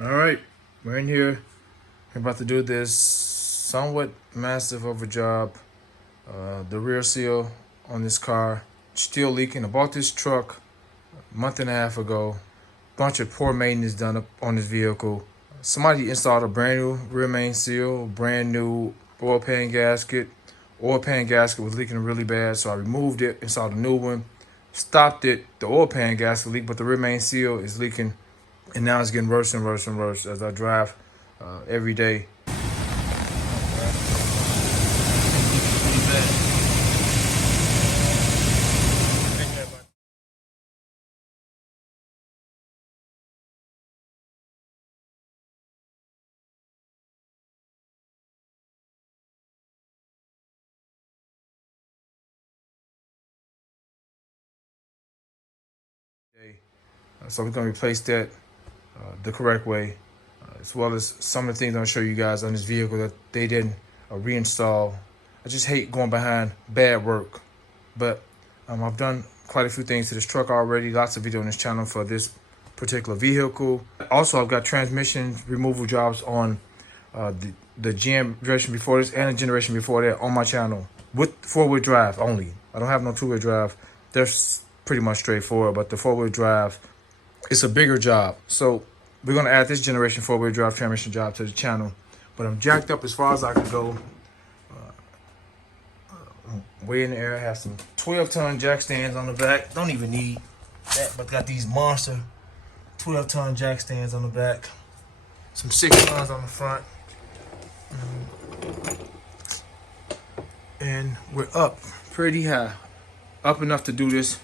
All right, we're in here. We're about to do this somewhat massive of a job. The rear seal on this car still leaking. I bought this truck a month and a half ago. Bunch of poor maintenance done up on this vehicle. Somebody installed a brand new rear main seal, brand new oil pan gasket. Oil pan gasket was leaking really bad, so I removed it, installed a new one, stopped it. The oil pan gasket leaked, but the rear main seal is leaking, and now it's getting worse and worse and worse as I drive every day. So we're gonna replace that the correct way, as well as some of the things I'm gonna show you guys on this vehicle that they didn't reinstall. I just hate going behind bad work, but I've done quite a few things to this truck already. Lots of video on this channel for this particular vehicle. Also, I've got transmission removal jobs on the generation before this and the generation before that on my channel with four-wheel drive only. I don't have no two-wheel drive. They're pretty much straightforward, but the four-wheel drive, it's a bigger job. So we're gonna add this generation four-wheel drive transmission job to the channel. But I'm jacked up as far as I can go. Way in the air. I have some 12-ton jack stands on the back. Don't even need that, but got these monster 12-ton jack stands on the back. Some 6 tons on the front. And we're up pretty high. Up enough to do this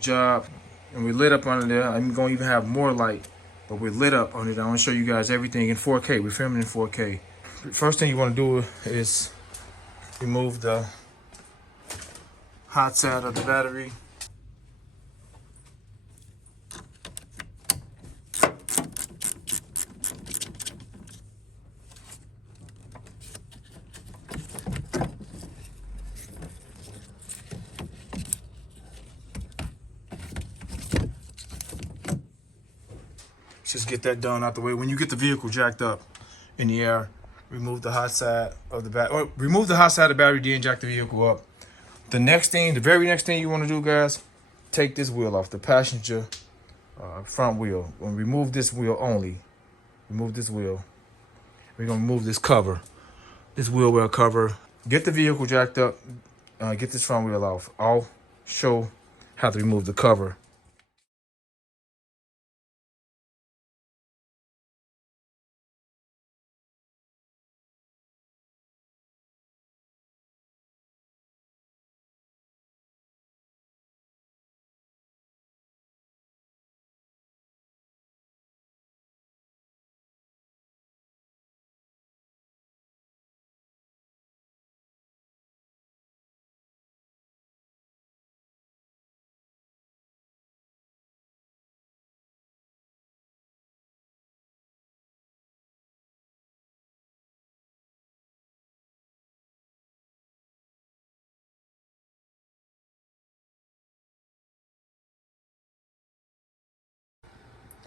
job. And we're lit up under there. I'm going to even have more light, but we're lit up under there. I want to show you guys everything in 4K. We're filming in 4K. First thing you want to do is remove the hot side of the battery. Just get that done out the way. When you get the vehicle jacked up in the air, remove the hot side of the battery, or remove the hot side of the battery, then jack the vehicle up. The next thing, the very next thing you want to do, guys, take this wheel off, the passenger front wheel. We'll remove this wheel only. Remove this wheel. We're gonna remove this cover, this wheel well cover. Get the vehicle jacked up. Get this front wheel off. I'll show how to remove the cover.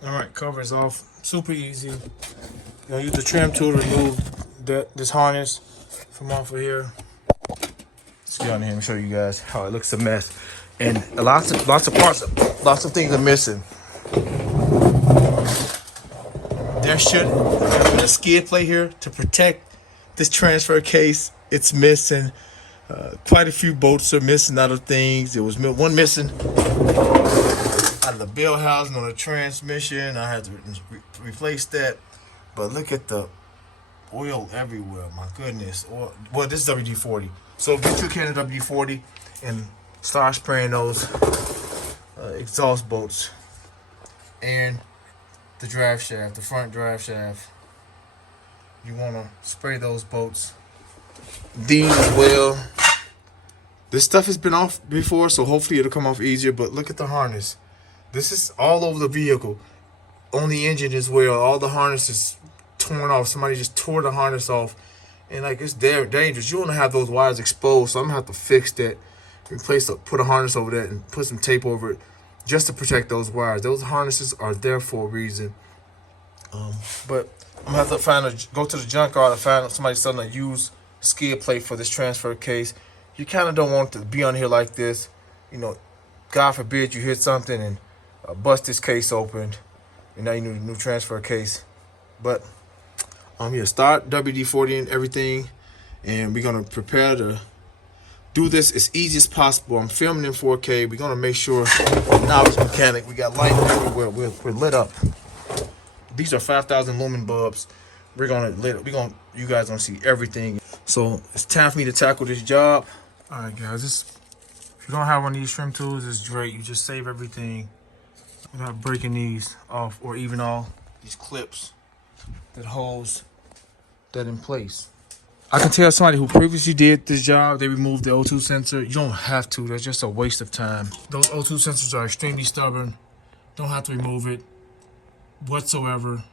All right, cover is off. Super easy. Gonna use the trim tool to remove this harness from off of here. Let's get on here and show you guys how it looks a mess. And lots of parts, lots of things are missing. There should have been a skid plate here to protect this transfer case. It's missing. Quite a few bolts are missing out of things. There was one missing out of the bell housing on the transmission. I had to replace that. But look at the oil everywhere. My goodness. Well, this is WD-40. So get your can of WD-40 and start spraying those exhaust bolts and the drive shaft, the front drive shaft. You want to spray those bolts. These as well. This stuff has been off before, so hopefully it'll come off easier. But look at the harness. This is all over the vehicle. On the engine as well. All the harness is torn off. Somebody just tore the harness off. And like, it's dangerous. You want to have those wires exposed, so I'm gonna have to fix that. Put a harness over that and put some tape over it just to protect those wires. Those harnesses are there for a reason. But I'm gonna have to go to the junkyard and find somebody selling a used skid plate for this transfer case. You kind of don't want it to be on here like this. You know, God forbid you hit something and bust this case open, and now you need a new transfer case. But I'm here, start WD-40 and everything, and we're gonna prepare to do this as easy as possible. I'm filming in 4K. We're gonna make sure novice mechanic. We got light everywhere. We're lit up. These are 5,000 lumen bulbs. You guys gonna see everything. So it's time for me to tackle this job. All right, guys. If you don't have one of these trim tools, it's great. You just save everything without breaking these off or even all these clips that holds that in place. I can tell somebody who previously did this job, they removed the O2 sensor. You don't have to. That's just a waste of time. Those O2 sensors are extremely stubborn. Don't have to remove it whatsoever.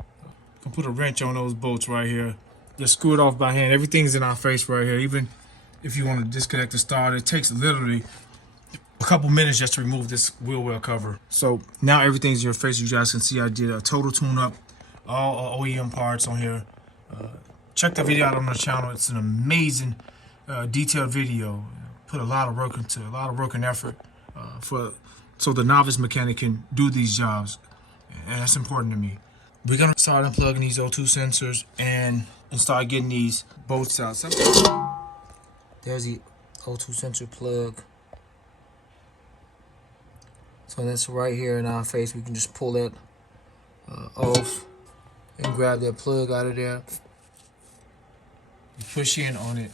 You can put a wrench on those bolts right here. Just screw it off by hand. Everything's in our face right here. Even if you want to disconnect the starter, it takes literally a couple minutes just to remove this wheel well cover. So now everything's in your face. You guys can see I did a total tune-up. All OEM parts on here. Check the video out on the channel. It's an amazing, detailed video. Put a lot of work into it, a lot of work and effort so the novice mechanic can do these jobs, and that's important to me. We're gonna start unplugging these O2 sensors and start getting these bolts out. There's the O2 sensor plug. So that's right here in our face. We can just pull that off and grab that plug out of there. You push in on it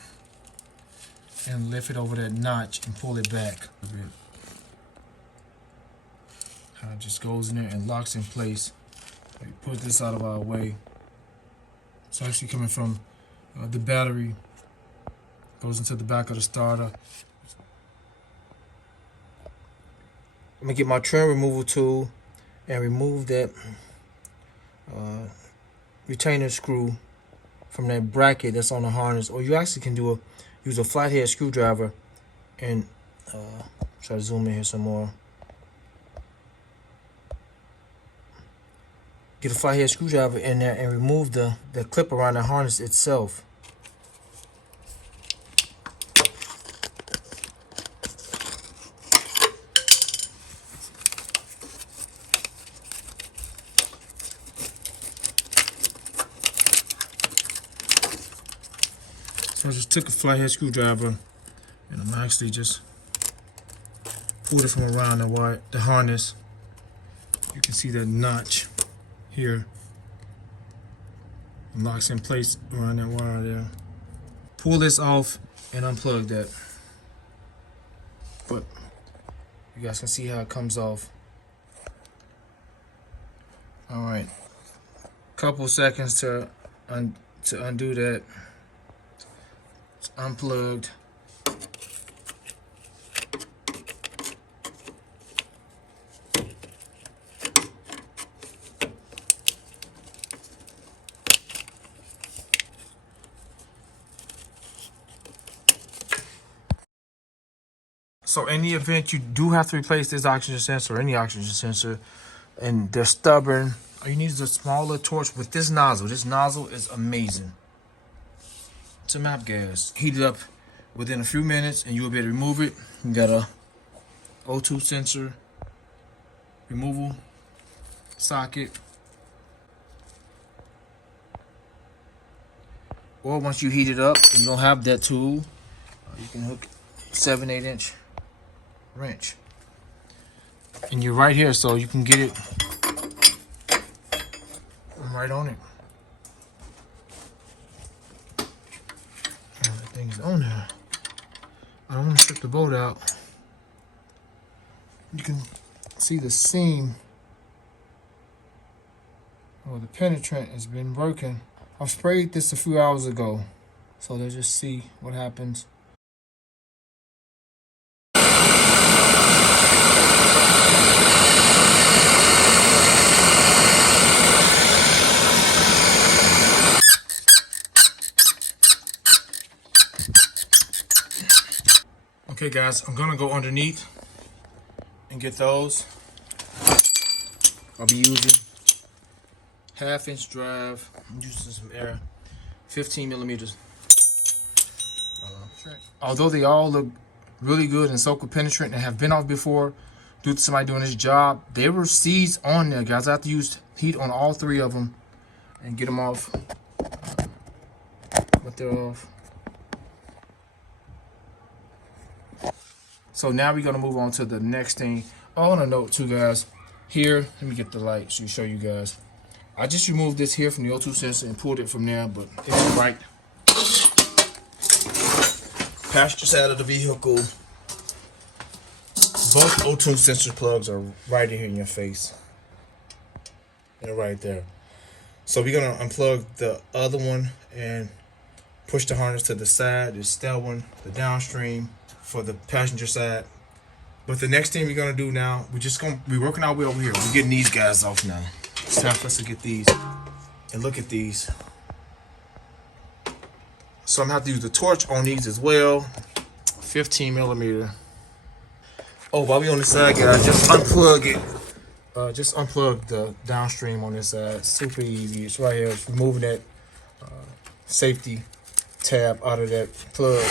and lift it over that notch and pull it back a bit. Kind of just goes in there and locks in place. You put this out of our way. It's actually coming from the battery. Goes into the back of the starter. I'm gonna get my trim removal tool and remove that retainer screw from that bracket that's on the harness, or you actually can use a flathead screwdriver and try to zoom in here some more. Get a flathead screwdriver in there and remove the clip around the harness itself. So I just took a flathead screwdriver and I'm actually just pulled it from around the harness. You can see that notch here. It locks in place around that wire there. Pull this off and unplug that. But you guys can see how it comes off. All right, couple seconds to undo that. It's unplugged. So in the event you do have to replace this oxygen sensor or any oxygen sensor and they're stubborn, all you need is a smaller torch with this nozzle. This nozzle is amazing. It's a map gas. Heat it up within a few minutes and you'll be able to remove it. You got a O2 sensor removal socket. Or once you heat it up and you don't have that tool, you can hook 7/8 inch wrench. And you're right here, so you can get it right on it. That thing's on there. I don't want to strip the bolt out. You can see the seam or the penetrant has been working. I sprayed this a few hours ago, so let's just see what happens. Okay guys, I'm gonna go underneath and get those. I'll be using 1/2-inch drive. I'm using some air. 15 millimeters. Although they all look really good and soaker penetrant and have been off before due to somebody doing this job, there were seeds on there, guys. I have to use heat on all 3 of them and get them off. But they're off. So now we're gonna move on to the next thing. Oh, on a note too, guys. Here, let me get the light to show you guys. I just removed this here from the O2 sensor and pulled it from there, but it's right. Passenger side of the vehicle. Both O2 sensor plugs are right here in your face. They're right there. So we're gonna unplug the other one and push the harness to the side. It's that one, the downstream for the passenger side. But the next thing we're gonna do now, we're working our way over here. We're getting these guys off now. It's time for us to get these and look at these. So I'm gonna have to use the torch on these as well. 15 millimeter. Oh, while we on the side, guys, just unplug it. Just unplug the downstream on this side. Super easy. It's right here. It's removing that safety tab out of that plug.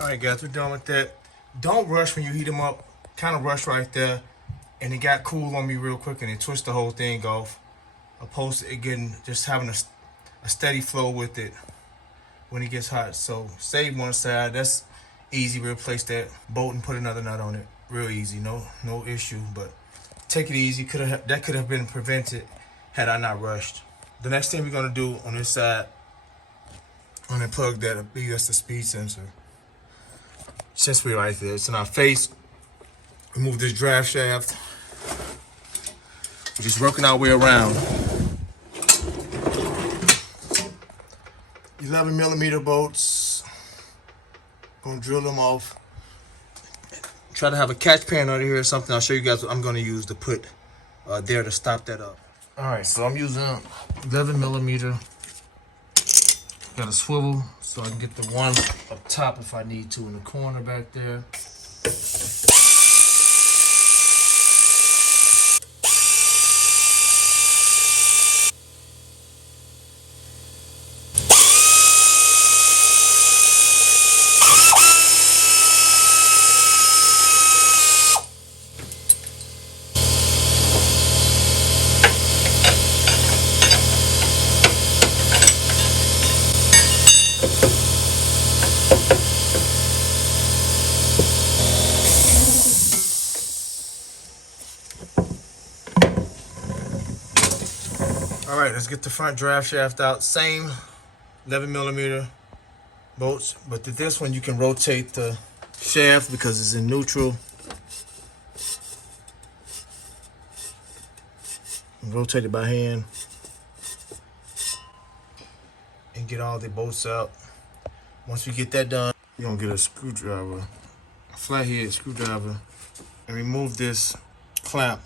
Alright guys, we're done with that. Don't rush when you heat them up. Kind of rush right there. And it got cool on me real quick and it twitched the whole thing off. Opposed to it just having a steady flow with it when it gets hot. So save one side. That's easy. Replace that bolt and put another nut on it. Real easy. No issue. But take it easy. That could have been prevented had I not rushed. The next thing we're gonna do on this side, I'm gonna plug that up. That's the speed sensor. Since we're right there, it's in our face. Remove this drive shaft. We're just working our way around. 11 millimeter bolts. Gonna drill them off. Try to have a catch pan under here or something. I'll show you guys what I'm gonna use to put there to stop that up. All right, so I'm using 11 millimeter. Got a swivel so I can get the one up top if I need to in the corner back there. All right, let's get the front drive shaft out. Same 11 millimeter bolts, but this one you can rotate the shaft because it's in neutral. Rotate it by hand and get all the bolts out. Once we get that done, you're gonna get a screwdriver, a flathead screwdriver, and remove this clamp.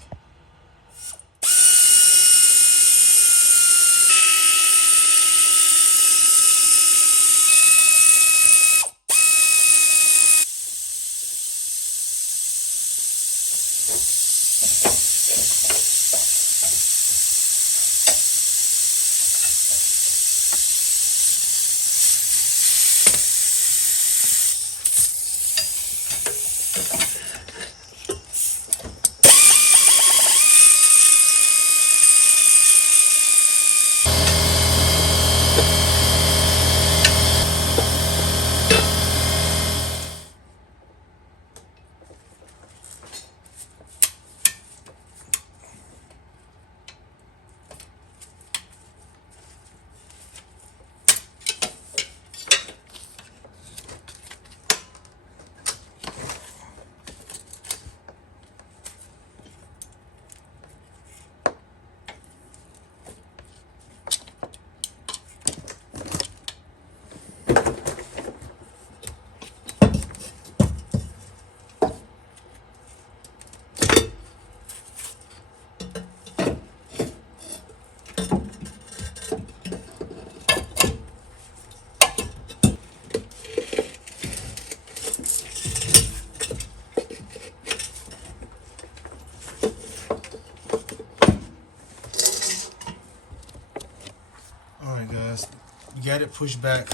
got it pushed back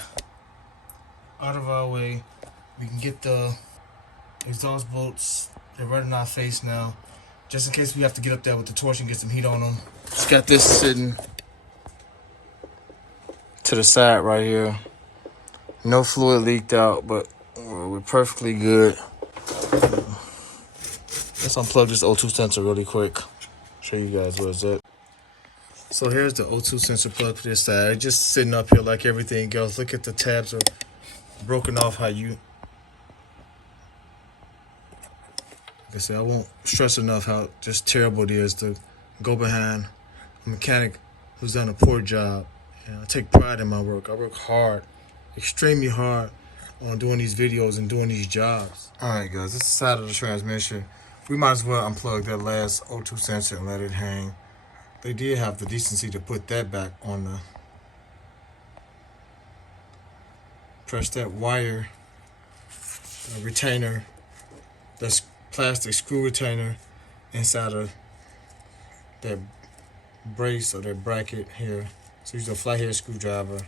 out of our way. We can get the exhaust bolts. They're right in our face now, just in case we have to get up there with the torch and get some heat on them. Just got this sitting to the side right here. No fluid leaked out, but we're perfectly good. Let's unplug this O2 sensor really quick. Show you guys where it's at. So here's the O2 sensor plug for this side. It's just sitting up here like everything else. Look at the tabs are broken off. Like I said, I won't stress enough how just terrible it is to go behind a mechanic who's done a poor job. And I take pride in my work. I work hard, extremely hard, on doing these videos and doing these jobs. All right, guys, this is the side of the transmission. We might as well unplug that last O2 sensor and let it hang. They did have the decency to put that back on the... Press that wire retainer, that's plastic screw retainer inside of that brace or that bracket here. So use a flathead screwdriver.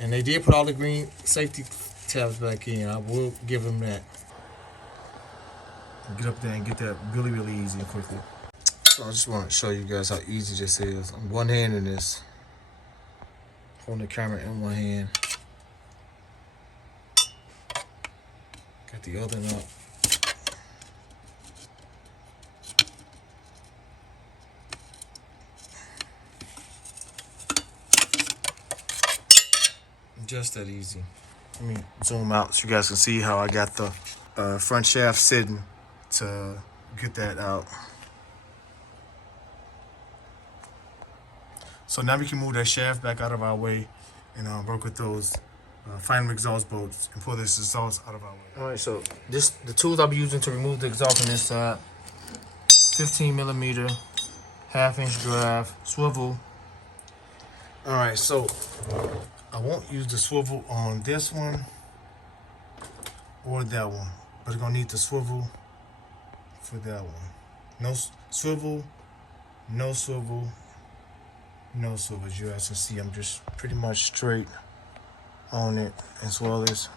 And they did put all the green safety tabs back in. I will give them that. Get up there and get that really, really easy and quickly. So I just want to show you guys how easy this is. I'm one hand in this. Holding the camera in one hand. Got the other one up. Just that easy. Let me zoom out so you guys can see how I got the front shaft sitting to get that out. So now we can move that shaft back out of our way and work with those final exhaust bolts and pull this exhaust out of our way. All right, so the tools I'll be using to remove the exhaust on this side: 15mm, 1/2-inch drive, swivel. All right, so I won't use the swivel on this one or that one, but I'm gonna need the swivel for that one. No swivel, no swivel, no swivel. As you guys can see, I'm just pretty much straight on it, as well as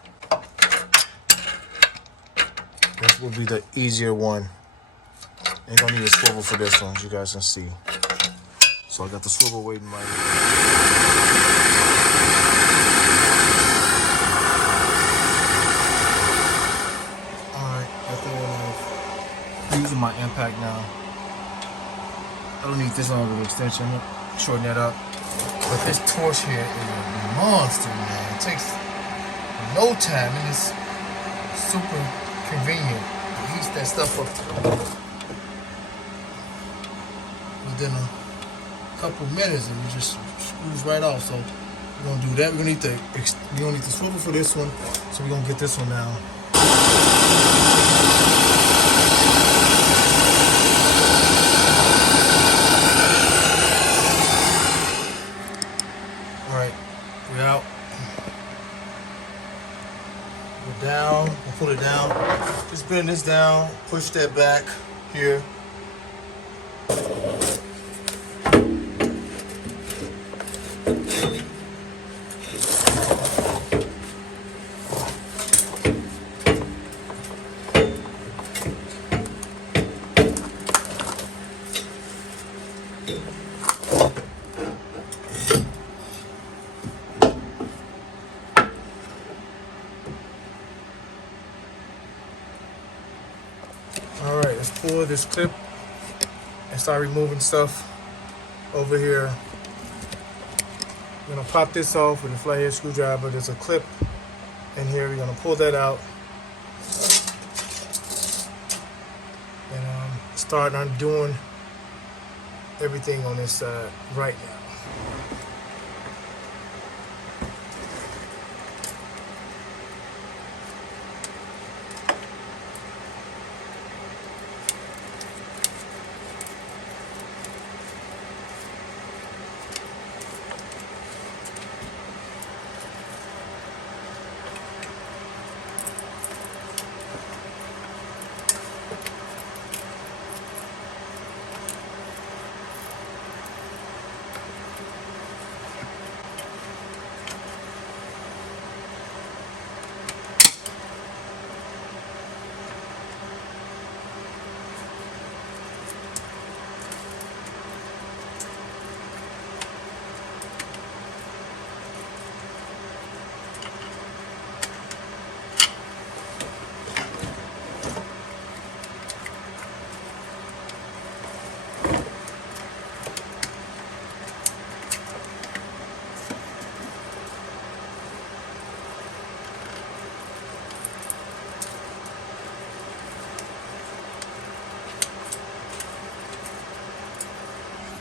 this will be the easier one. Ain't gonna need a swivel for this one, as you guys can see. So I got the swivel waiting right here. Using my impact now. I don't need this long of an extension. I'm gonna shorten that up. But this torch here is a monster, man. It takes no time and it's super convenient. It heats that stuff up within a couple minutes and it just screws right off. So we're gonna do that. We're gonna need the swivel for this one. So we're gonna get this one now. We're out. We're down. We'll pull it down. Just bend this down. Push that back here. Alright, let's pull this clip and start removing stuff over here. We're gonna pop this off with a flathead screwdriver. There's a clip in here. We're gonna pull that out and start undoing everything on this side right now.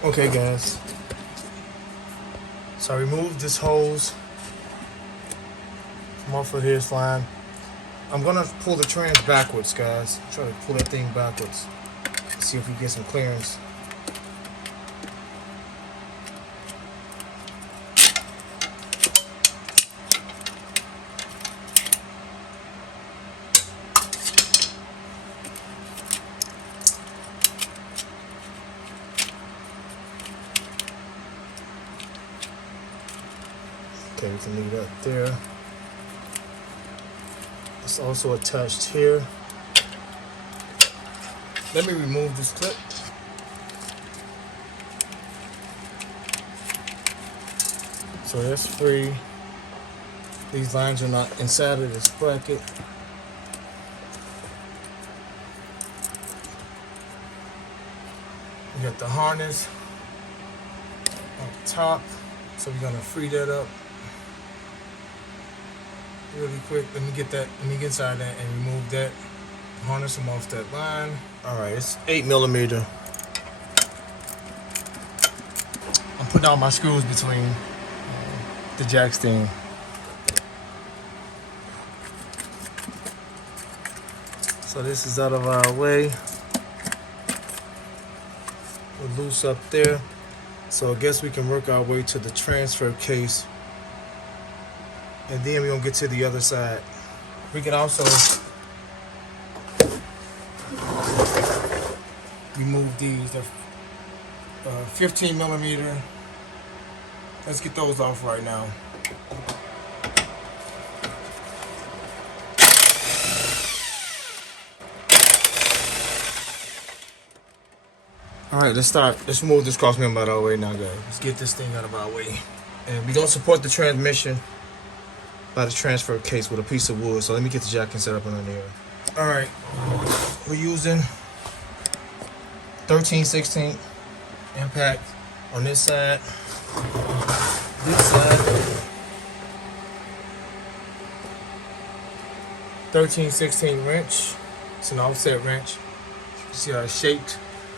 Okay guys, so I removed this hose from off of his line. I'm gonna pull the trans backwards, guys. Try to pull that thing backwards. See if we get some clearance. Okay, we can leave that there. It's also attached here. Let me remove this clip. So that's free. These lines are not inside of this bracket. We got the harness on top. So we're gonna free that up really quick. Let me get inside that and remove that harness from off that line. All right, it's 8mm. I'm putting all my screws between the jack stand. So this is out of our way. We're loose up there. So I guess we can work our way to the transfer case. And then we're gonna get to the other side. We can also remove these. They're 15mm. Let's get those off right now. All right, let's move this cross member out of our way now, guys. Let's get this thing out of our way. And we don't support the transmission by the transfer case with a piece of wood. So let me get the jacking set up on there. All right, we're using 13/16 impact on this side. This side, 13/16 wrench. It's an offset wrench. You can see how it's shaped.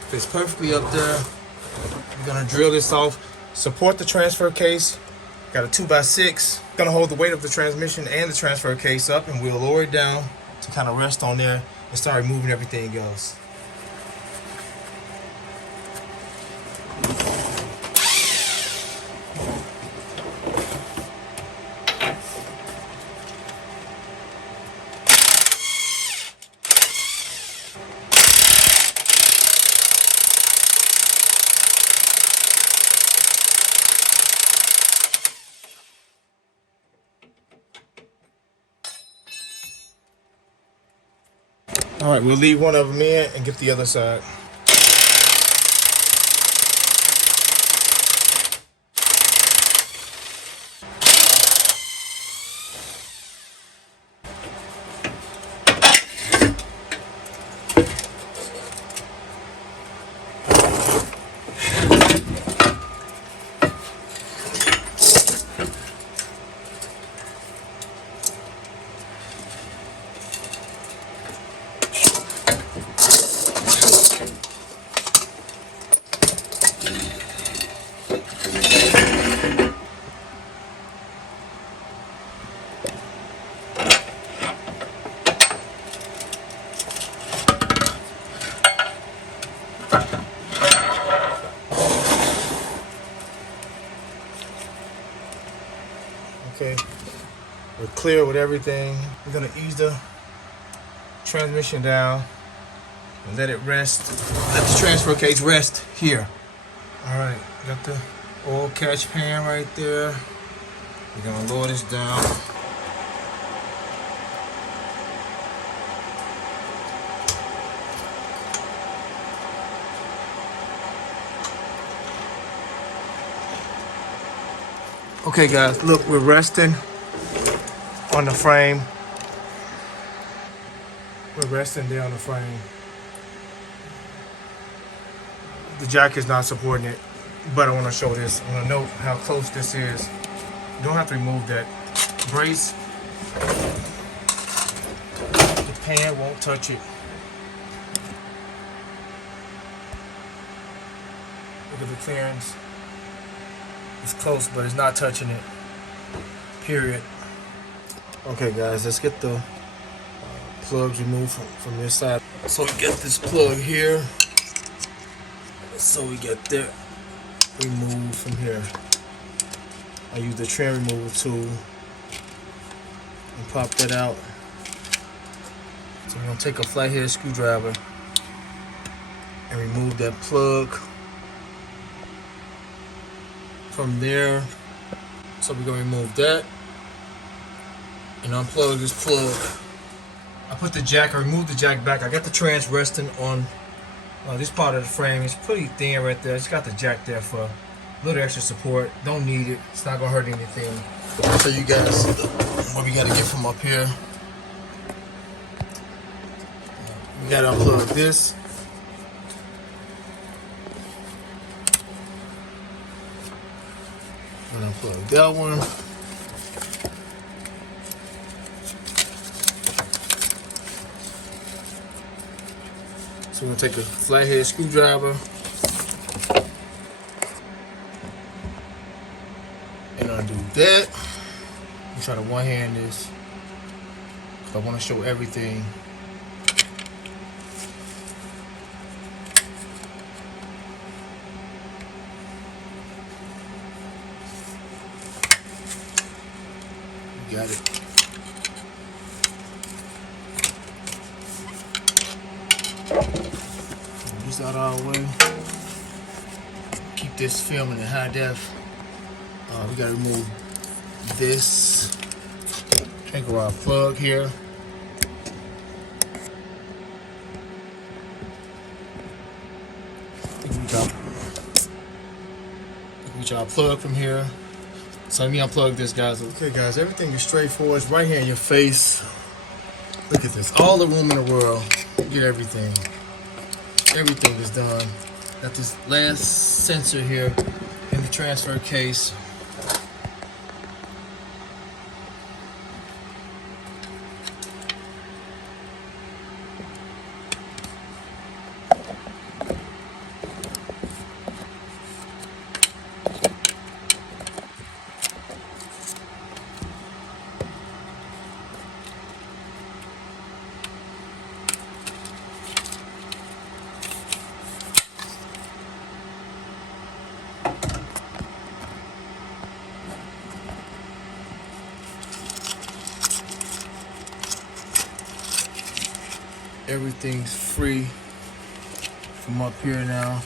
Fits perfectly up there. We're gonna drill this off. Support the transfer case. Got a 2x6. Gonna hold the weight of the transmission and the transfer case up, and we'll lower it down to kind of rest on there and start removing everything else. All right, we'll leave one of them in and get the other side. Okay, we're clear with everything. We're gonna ease the transmission down and let it rest. Let the transfer case rest here. All right, got the oil catch pan right there. We're gonna lower this down. Okay guys, look, we're resting on the frame. We're resting there on the frame. The jack is not supporting it, but I want to show this. I want to note how close this is. You don't have to remove that brace. The pan won't touch it. Look at the clearance. It's close, but it's not touching it. Period. Okay, guys, let's get the plugs removed from this side. So we get this plug here. So we get that removed from here. I use the trim removal tool and pop that out. So we're gonna take a flathead screwdriver and remove that plug from there. So we're gonna remove that and unplug this plug. I put the jack, I removed the jack back. I got the trans resting on this part of the frame. It's pretty thin right there. It's got the jack there for a little extra support. Don't need it. It's not gonna hurt anything. I'll show you guys what we gotta get from up here. We gotta unplug this. And unplug that one. So we're gonna take a flathead screwdriver and undo that. I'm trying to one-hand this because I want to show everything. You got it. This out all the way. Keep this film in high def. We gotta remove this anchor rod plug here. Reach our plug from here. So let me unplug this, guys. Okay, guys, everything is straightforward. It's right here in your face. Look at this. All the room in the world. Get everything. Everything is done. Got this last sensor here in the transfer case. Everything's free from up here now.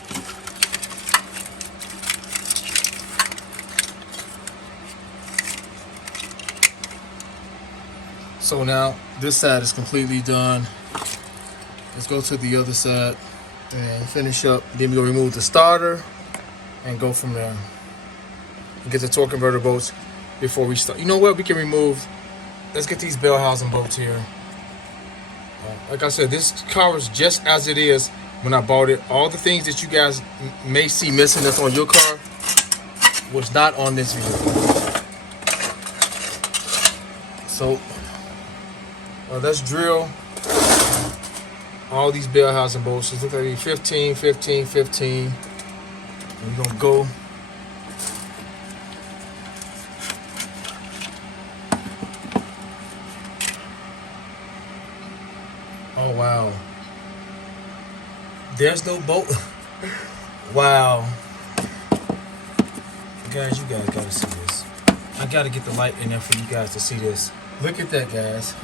So now this side is completely done. Let's go to the other side and finish up. Then we're gonna remove the starter and go from there. And get the torque converter bolts before we start. You know what? We can remove. Let's get these bell housing bolts here. Like I said, this car is just as it is when I bought it. All the things that you guys may see missing that's on your car was not on this vehicle. So let's drill all these bell housing bolts. It looks like 15, 15, 15. And we're gonna go. Oh wow. There's no bolt. Wow. Guys, you guys gotta see this. I gotta get the light in there for you guys to see this. Look at that, guys.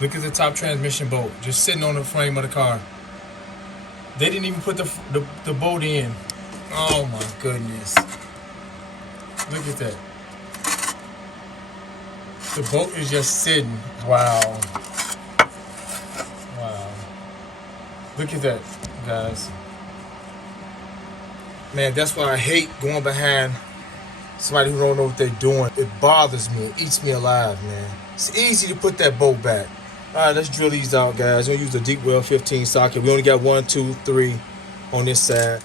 Look at the top transmission bolt just sitting on the frame of the car. They didn't even put the bolt in. Oh my goodness. Look at that. The bolt is just sitting. Wow. Wow. Look at that, guys. Man, that's why I hate going behind somebody who don't know what they're doing. It bothers me. It eats me alive, man. It's easy to put that bolt back. All right, let's drill these out, guys. We're gonna use the deep well 15 socket. We only got 1, 2, 3 on this side.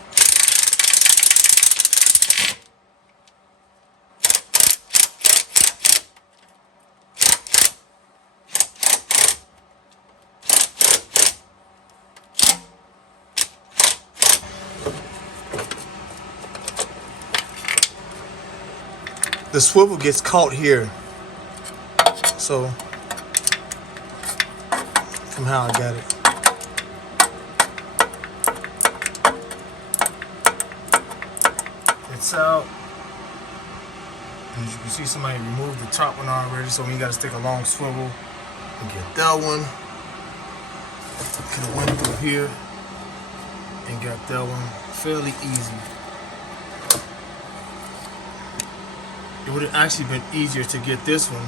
the swivel gets caught here. So from how I got it. It's out. And as you can see, somebody removed the top one already, so we got to stick a long swivel and get that one. Could have went through here and got that one fairly easy. It would have actually been easier to get this one.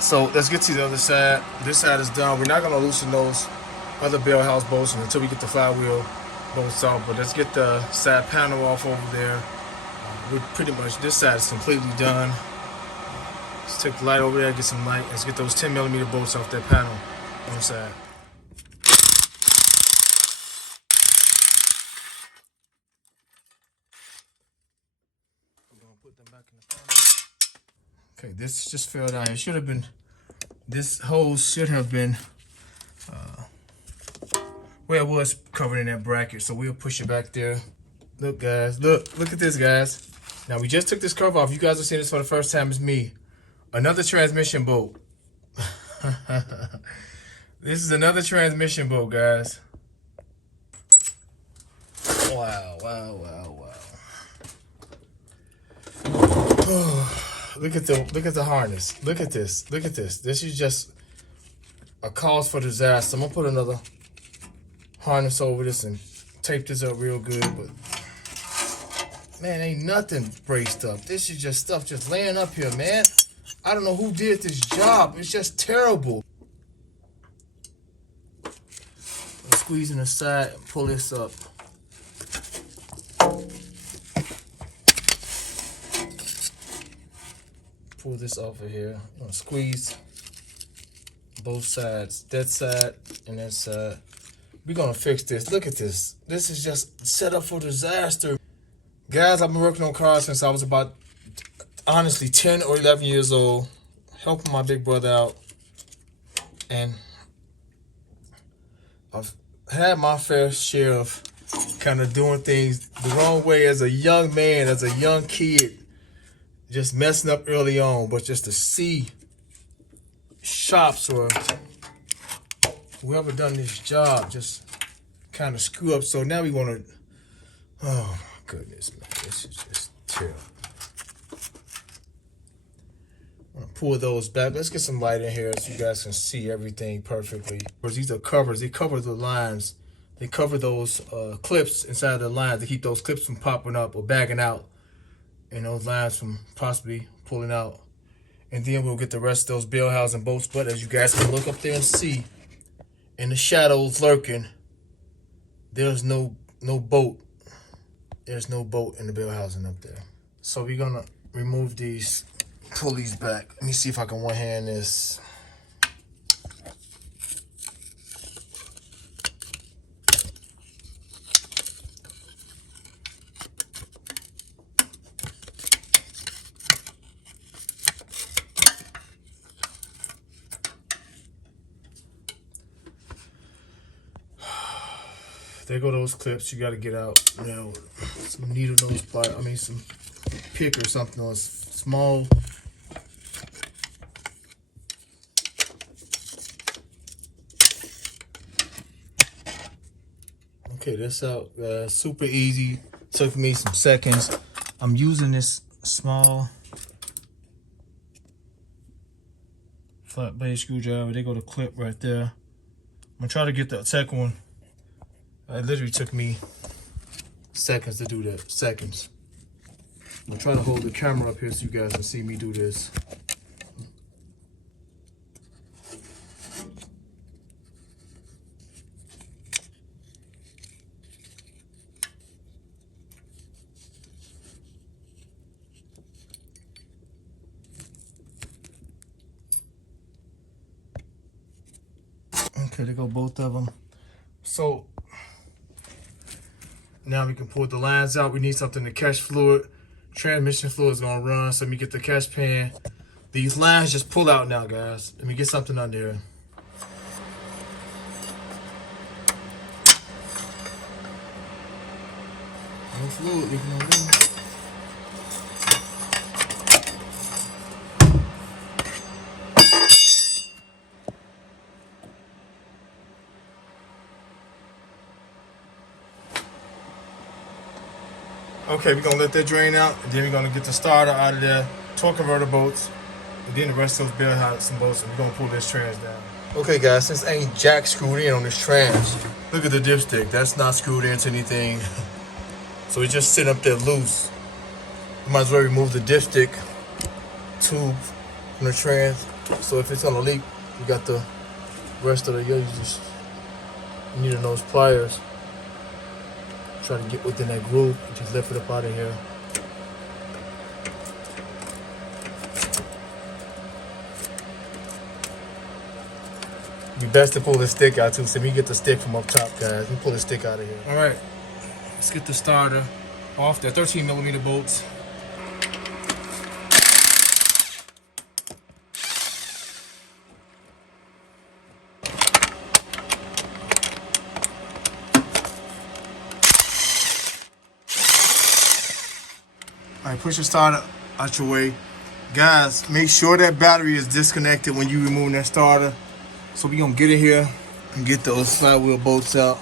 So let's get to the other side. This side is done. We're not going to loosen those other bell house bolts until we get the flywheel bolts off. But let's get the side panel off over there. We're pretty much, this side is completely done. Let's take the light over there, get some light. Let's get those 10mm bolts off that panel on the side. We're going to put them back in the panel. Okay, this just fell down. It should have been, this hose should have been, well, it was covered in that bracket, so we'll push it back there. Look, guys, look at this, guys. Now, we just took this cover off. You guys are seeing this for the first time. It's me. Another transmission bolt. This is another transmission bolt, guys. Wow, wow, wow, wow. Look at the harness. Look at this. Look at this. This is just a cause for disaster. I'm gonna put another harness over this and tape this up real good, but man, ain't nothing braced up. This is just stuff just laying up here, man. I don't know who did this job. It's just terrible. I'm squeezing the side and pull this up. Pull this off of here. I'm gonna squeeze both sides, that side and that side. We're gonna fix this. Look at this. This is just set up for disaster. Guys, I've been working on cars since I was about, honestly, 10 or 11 years old, helping my big brother out. And I've had my fair share of kind of doing things the wrong way as a young man, as a young kid. Just messing up early on, but just to see shops or whoever done this job just kind of screw up. So now we want to, oh my goodness, man, this is just terrible. I'm gonna pull those back. Let's get some light in here so you guys can see everything perfectly. These are covers. They cover the lines. They cover those clips inside the lines to keep those clips from popping up or bagging out, and those lines from possibly pulling out. And then we'll get the rest of those bell housing bolts. But as you guys can look up there and see, in the shadows lurking, there's no bolt. There's no bolt in the bell housing up there. So we're gonna remove these pulleys back. Let me see if I can one hand this. There go those clips. You got to get out, you know, some needle nose pliers. I mean, some pick or something else small. Okay, this out. Super easy. Took me some seconds. I'm using this small flat blade screwdriver. There go the clip right there. I'm gonna try to get the second one. It literally took me seconds to do that. Seconds. I'm gonna try to hold the camera up here so you guys can see me do this. Okay, there go both of them. So now we can pull the lines out. We need something to catch fluid. Transmission fluid is gonna run, so let me get the catch pan. These lines just pull out now, guys. Let me get something under here. No fluid leaking on there. Okay, we're gonna let that drain out, and then we're gonna get the starter out of there, torque converter bolts, and then the rest of those bell housing bolts, and we're gonna pull this trans down. Okay guys, since ain't jack screwed in on this trans, look at the dipstick. That's not screwed into anything. So it's just sitting up there loose. You might as well remove the dipstick tube from the trans. So if it's gonna leak, you got the rest of the, you just need those pliers. Try to get within that groove and just lift it up out of here. It'd be best to pull the stick out too. So let me get the stick from up top, guys. Let me pull the stick out of here. All right, let's get the starter off. They're 13mm bolts. All right, push the starter out your way. Guys, make sure that battery is disconnected when you remove that starter. So we're gonna get in here and get those flywheel bolts out.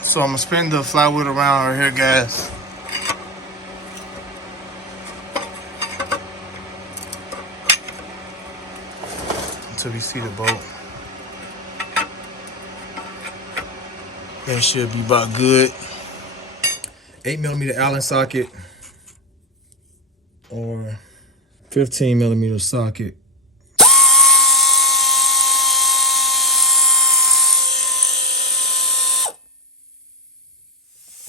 So I'm gonna spin the flywheel around right here, guys. Until we see the bolt. That should be about good. 8mm Allen socket or 15mm socket.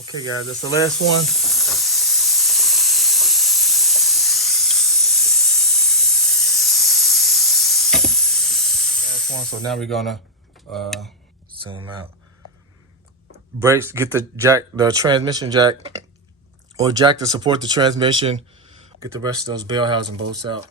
Okay guys, that's the last one. Last one, so now we're gonna zoom out. Brakes, get the jack, the transmission jack, or jack to support the transmission. Get the rest of those bell housing bolts out.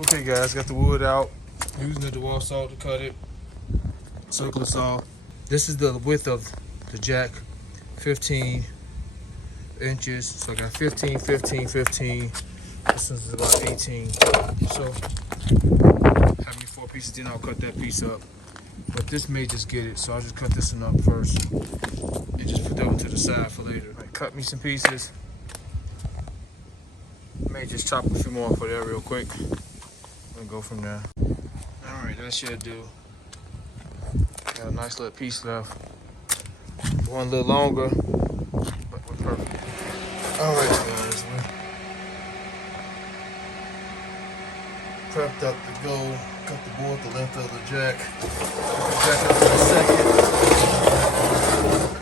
Okay guys, got the wood out. Using the DeWalt saw to cut it. Circular saw. This is the width of the jack, 15 inches. So I got 15, 15, 15. This is about 18. So have me 4 pieces, then I'll cut that piece up. But this may just get it, so I'll just cut this one up first and just put that one to the side for later. Right, cut me some pieces. May just chop a few more for that real quick and go from there. All right, that should do. Got a nice little piece left. One a little longer, but we're perfect. All right, guys, we're prepped up to go. Cut the board the length of the jack. Put the jack up for a second.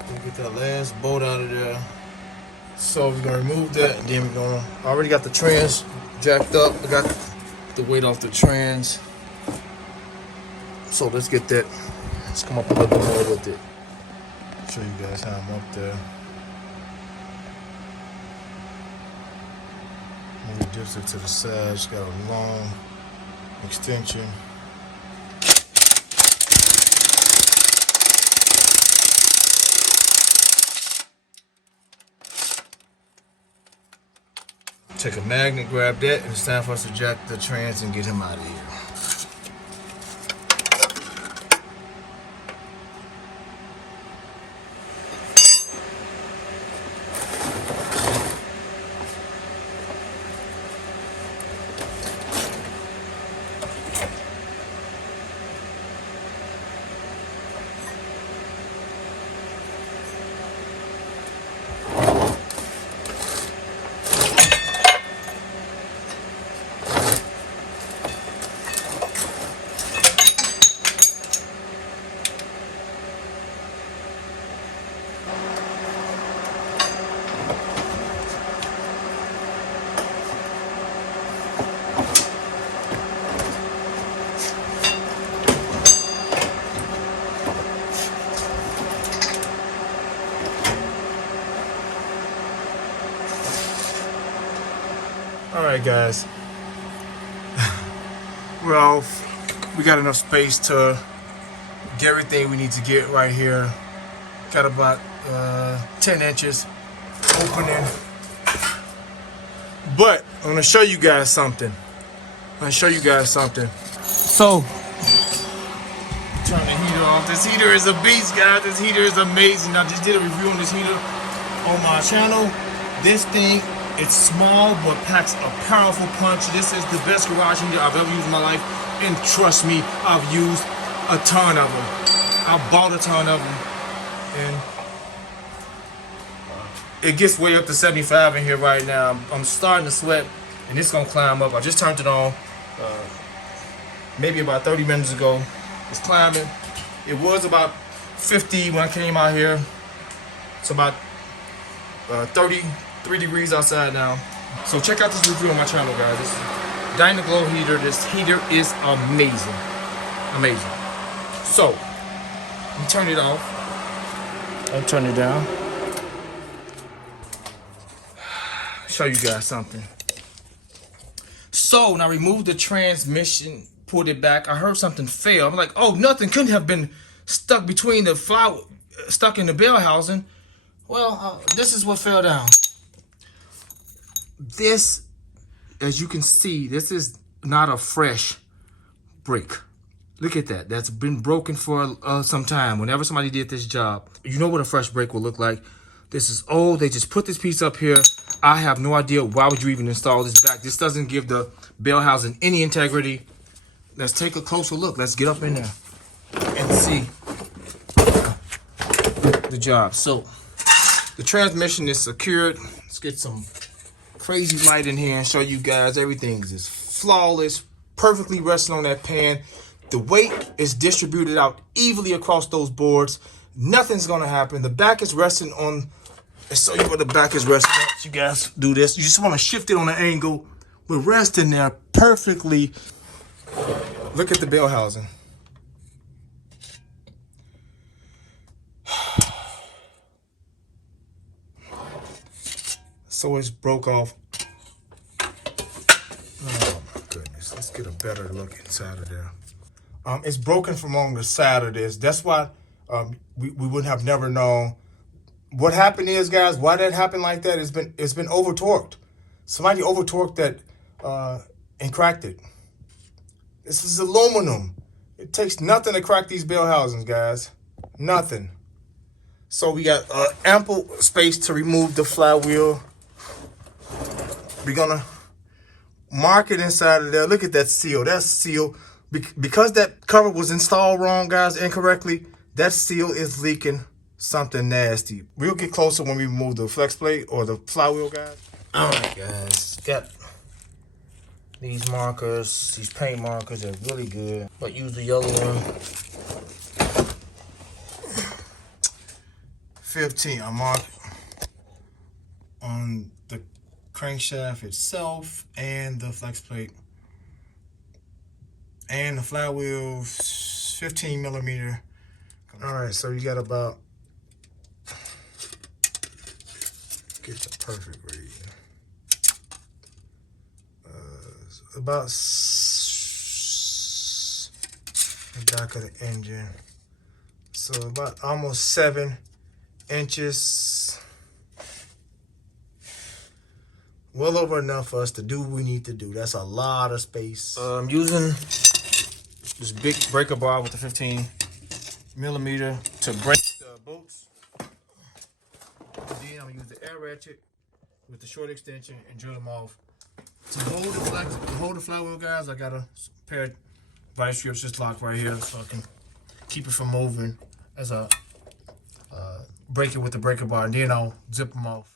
We'll get that last bolt out of there. So we're gonna remove that, and then we're gonna. I already got the trans jacked up. I got the weight off the trans. So let's get that. Let's come up a little bit more with it. Show you guys how I'm up there. Move the dipstick to the side. It's got a long extension. Take a magnet, grab that, and it's time for us to jack the trans and get him out of here. All right, guys, we're off. We got enough space to get everything we need to get right here. Got about 10 inches opening. But I'm gonna show you guys something. So, turn the heater off. This heater is a beast, guys. This heater is amazing. I just did a review on this heater on my channel. This thing, it's small but packs a powerful punch. This is the best garage heater I've ever used in my life. And trust me, I've used a ton of them. I bought a ton of them. And it gets way up to 75 in here right now. I'm starting to sweat, and it's gonna climb up. I just turned it on maybe about 30 minutes ago. It's climbing. It was about 50 when I came out here. It's about 33 degrees outside now. So check out this review on my channel, guys. This is Dynaglow heater. This heater is amazing. Amazing. So, let me turn it off. I'll turn it down. Show you guys something. So, when I removed the transmission, pulled it back, I heard something fail. I'm like, oh, nothing couldn't have been stuck between the flywheel, stuck in the bell housing. Well, this is what fell down. This, as you can see, this is not a fresh brake. Look at that. That's been broken for some time. Whenever somebody did this job, you know what a fresh brake will look like. This is old. They just put this piece up here. I have no idea why would you even install this back. This doesn't give the bell housing any integrity. Let's take a closer look. Let's get up in there and see the job. So the transmission is secured. Let's get some crazy light in here and show you guys everything is flawless, perfectly resting on that pan. The weight is distributed out evenly across those boards. Nothing's gonna happen. The back is resting on, let's show you where the back is resting at. You guys do this. You just wanna shift it on an angle. We're resting there perfectly. Look at the bell housing. So it's broke off. Oh my goodness. Let's get a better look inside of there. It's broken from on the side of this. That's why we would have never known. What happened is, guys, why that happened like that, it's been over torqued. Somebody over torqued that and cracked it. This is aluminum. It takes nothing to crack these bell housings, guys. Nothing. So we got ample space to remove the flywheel. We're gonna mark it inside of there. Look at that seal. That seal, because that cover was installed wrong, guys, incorrectly, that seal is leaking something nasty. We'll get closer when we remove the flex plate or the flywheel, guys. All right, guys. Got these markers, these paint markers are really good, but use the yellow one. 15, I mark on the crankshaft itself and the flex plate. And the flywheel, 15 millimeter. All right, so you got about, get the perfect read. About the back of the engine. So about almost 7 inches. Well over enough for us to do what we need to do. That's a lot of space. I'm using this big breaker bar with the 15 millimeter to break the bolts. And then I'm gonna use the air ratchet with the short extension and drill them off. To hold the flywheel, guys, I got a pair of vice grips just locked right here so I can keep it from moving as I break it with the breaker bar, and then I'll zip them off.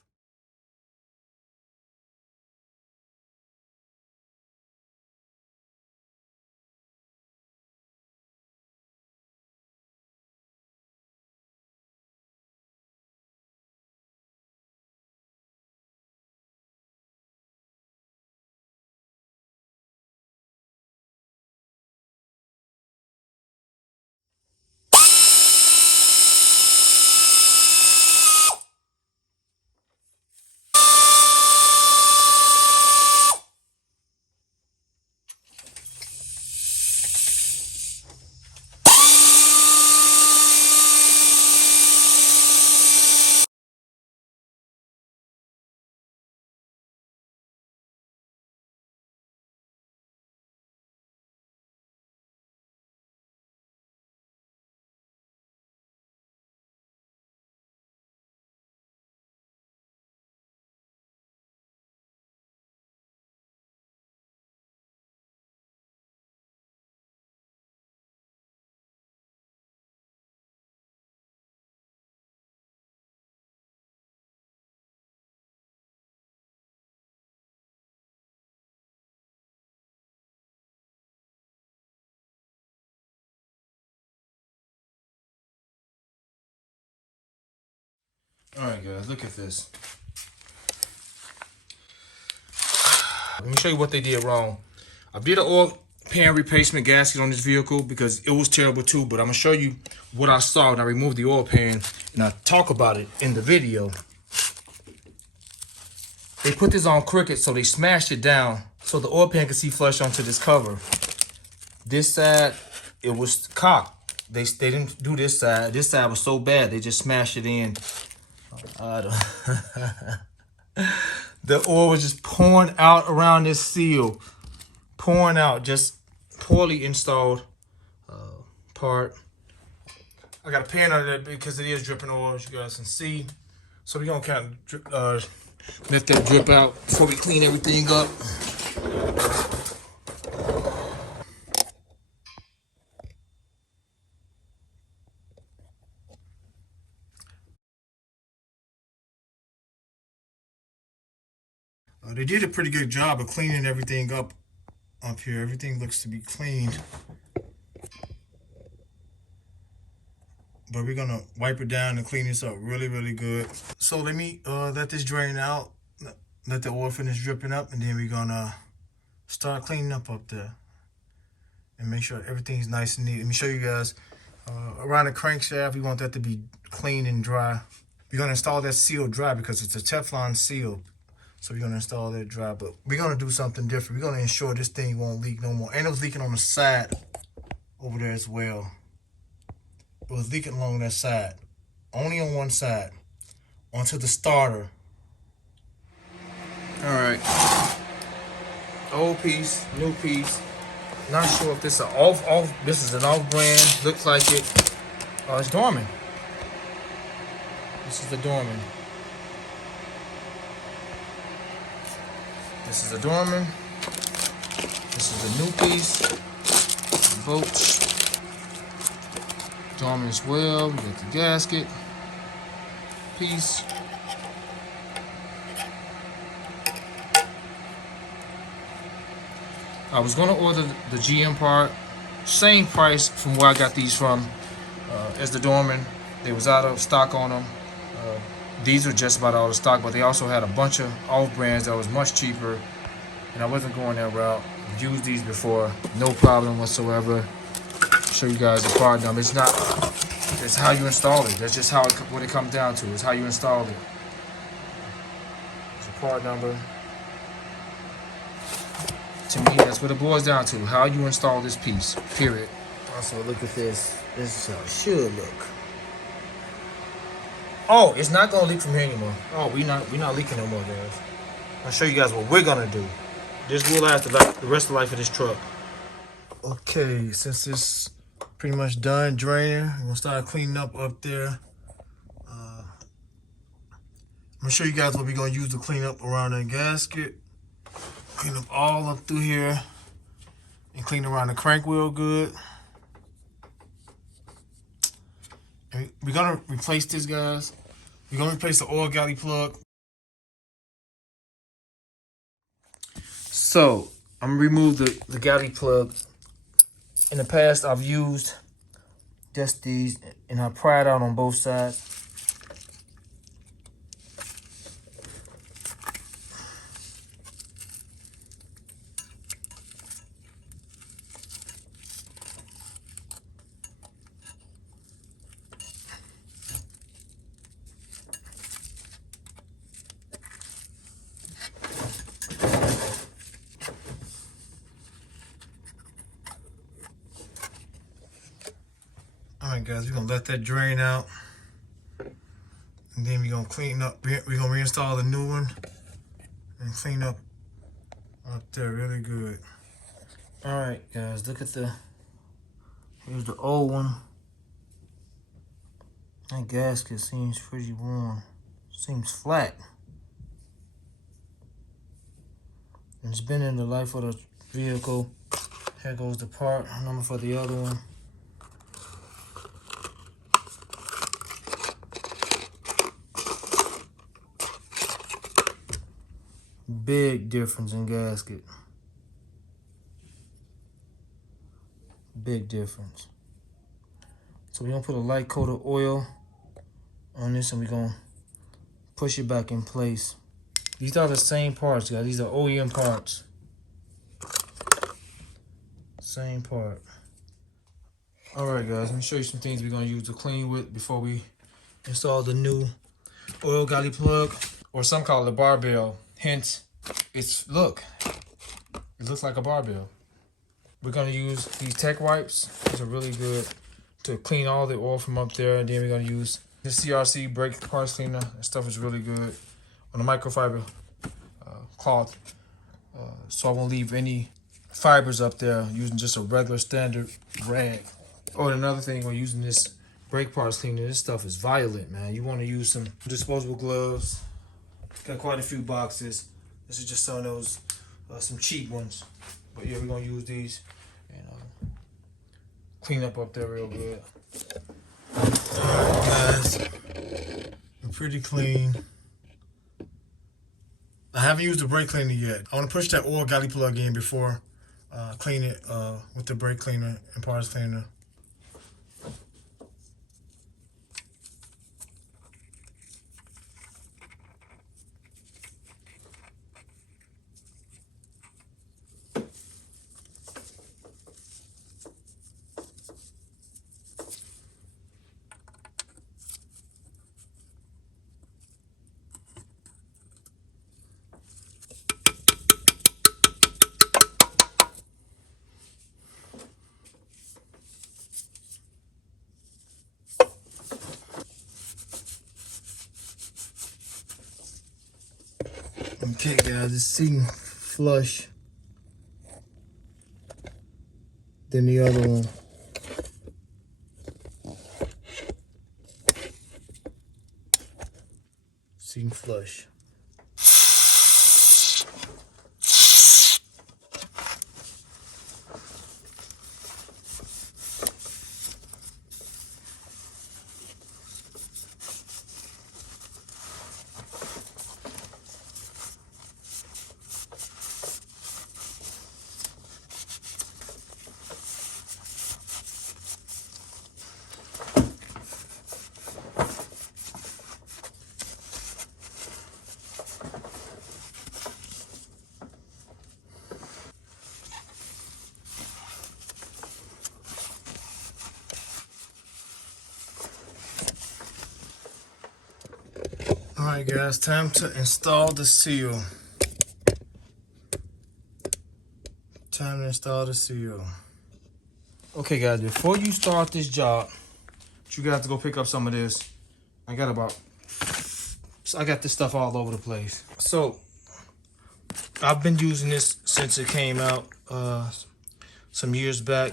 All right, guys, look at this. Let me show you what they did wrong. I did an oil pan replacement gasket on this vehicle because it was terrible too, but I'm gonna show you what I saw when I removed the oil pan, and I talk about it in the video. They put this on crooked, so they smashed it down so the oil pan could see flush onto this cover. This side, it was cocked. They didn't do this side. This side was so bad, they just smashed it in. The oil was just pouring out around this seal. Pouring out, just poorly installed part. I got a pan under that because it is dripping oil, as you guys can see. So we're gonna kind of let that drip out before we clean everything up. They did a pretty good job of cleaning everything up here. Everything looks to be cleaned. But we're gonna wipe it down and clean this up really, really good. So let me let this drain out, let the oil finish dripping up, and then we're gonna start cleaning up there and make sure everything's nice and neat. Let me show you guys around the crankshaft. We want that to be clean and dry. We're gonna install that seal dry because it's a Teflon seal. So we're gonna install that dry, but we're gonna do something different. We're gonna ensure this thing won't leak no more. And it was leaking on the side over there as well. It was leaking along that side, only on one side, onto the starter. All right, old piece, new piece. Not sure if this is an off. This is an off brand. Looks like it. Oh, it's Dorman. This is the Dorman. This is a Dorman. This is a new piece. Boats. Dorman as well. We got the gasket piece. I was gonna order the GM part, same price from where I got these from as the Dorman. They was out of stock on them. These are just about out of stock, but they also had a bunch of off brands that was much cheaper, and I wasn't going that route. I've used these before, no problem whatsoever. Show you guys the part number. It's not. It's how you install it. That's just how what it comes down to. It's how you install it. It's a part number. To me, that's what it boils down to. How you install this piece. Period. Also, look at this. This is how it should look. Oh, it's not gonna leak from here anymore. Oh, we're not leaking no more, guys. I'll show you guys what we're gonna do. This will last the rest of the life of this truck. Okay, since it's pretty much done draining, we're gonna start cleaning up there. I'm gonna show you guys what we're gonna use to clean up around that gasket. Clean up all up through here and clean around the crank wheel good. And we're gonna replace this, guys. We're gonna replace the oil galley plug. So I'm gonna remove the galley plug. In the past, I've used just these, and I pry it out on both sides. Alright guys, we're gonna let that drain out. And then we're gonna clean up, we're gonna reinstall the new one and clean up there really good. Alright guys, look at here's the old one. That gasket seems pretty worn. Seems flat. It's been in the life of the vehicle. Here goes the part number for the other one. Big difference in gasket. Big difference. So we're gonna put a light coat of oil on this, and we're gonna push it back in place. These are the same parts, guys. These are OEM parts. Same part. Alright guys, let me show you some things we're going to use to clean with before we install the new oil galley plug, or some call it a barbell. Hence, it looks like a barbell. We're going to use these tech wipes. These are really good to clean all the oil from up there. And then we're going to use the CRC brake parts cleaner. That stuff is really good on a microfiber cloth, so I won't leave any fibers up there using just a regular standard rag. Oh, and another thing, we're using this brake parts cleaner. This stuff is violent, man. You want to use some disposable gloves. Got quite a few boxes. This is just some of those, some cheap ones. But yeah, we're gonna use these and clean up there real good. Alright guys, I'm pretty clean. I haven't used the brake cleaner yet. I want to push that oil galley plug in before clean it with the brake cleaner and parts cleaner. Okay guys, it's sitting flush than the other one. Sitting flush. Alright guys, time to install the seal. Okay guys, before you start this job, you got to go pick up some of this. I got this stuff all over the place. So, I've been using this since it came out some years back.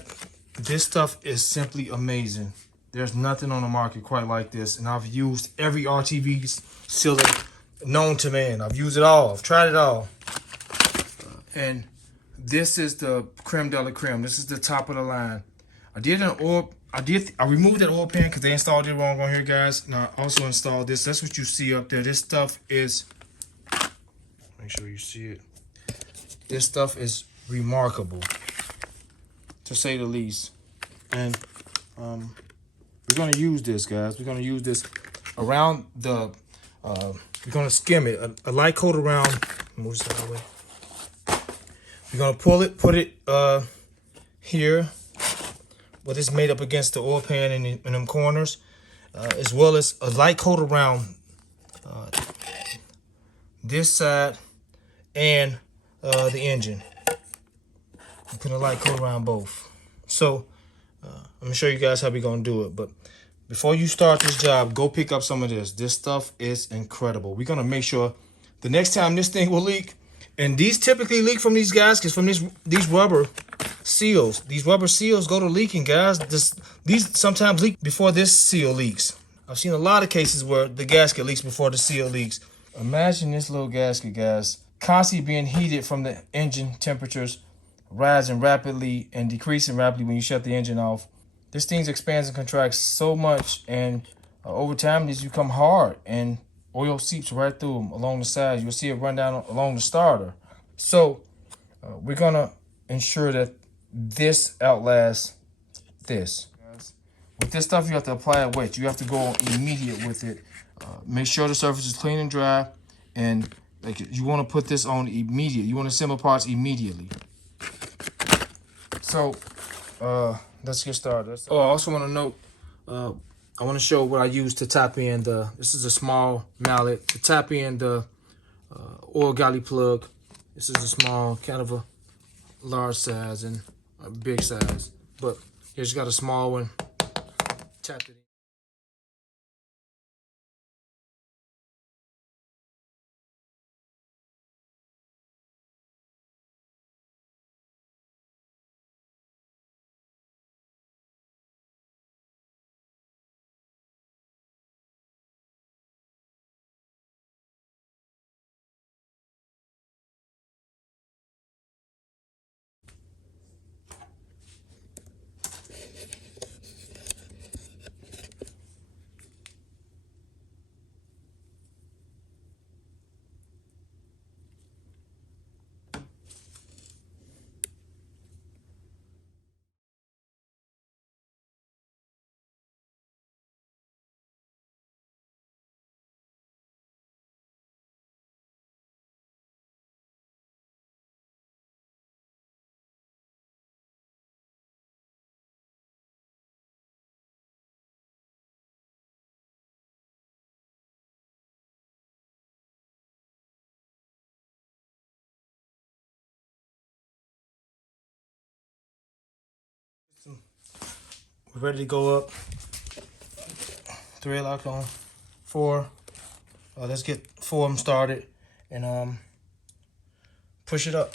This stuff is simply amazing. There's nothing on the market quite like this. And I've used every RTV sealer known to man. I've used it all. I've tried it all. And this is the creme de la creme. This is the top of the line. I removed that oil pan because they installed it wrong on here, guys. Now I also installed this. That's what you see up there. This stuff is, make sure you see it. This stuff is remarkable, to say the least. And we're gonna use this, guys. We're gonna use this around the, we're gonna skim it, a light coat around, move this out of the way. We're gonna pull it, put it here, with this made up against the oil pan in them corners, as well as a light coat around this side and the engine. Put a light coat around both. So, I'm gonna show you guys how we're gonna do it, but before you start this job, go pick up some of this. This stuff is incredible. We're gonna make sure the next time this thing will leak, and these typically leak from these gaskets, from these rubber seals. These rubber seals go to leaking, guys. These sometimes leak before this seal leaks. I've seen a lot of cases where the gasket leaks before the seal leaks. Imagine this little gasket, guys, constantly being heated from the engine temperatures, rising rapidly and decreasing rapidly when you shut the engine off. This thing expands and contracts so much, and over time these become hard and oil seeps right through them along the sides. You'll see it run down along the starter. So we're gonna ensure that this outlasts this. With this stuff, you have to apply it wet. You have to go immediate with it. Make sure the surface is clean and dry, and like you want to put this on immediately. You want to assemble parts immediately. So let's get started. Oh, I also want to note, I want to show what I use to tap in the. This is a small mallet to tap in the oil galley plug. This is a small, kind of a large size and a big size, but you just got a small one. Tap it in. We're ready to go up. Thread lock on 4. Let's get 4 of them started and push it up.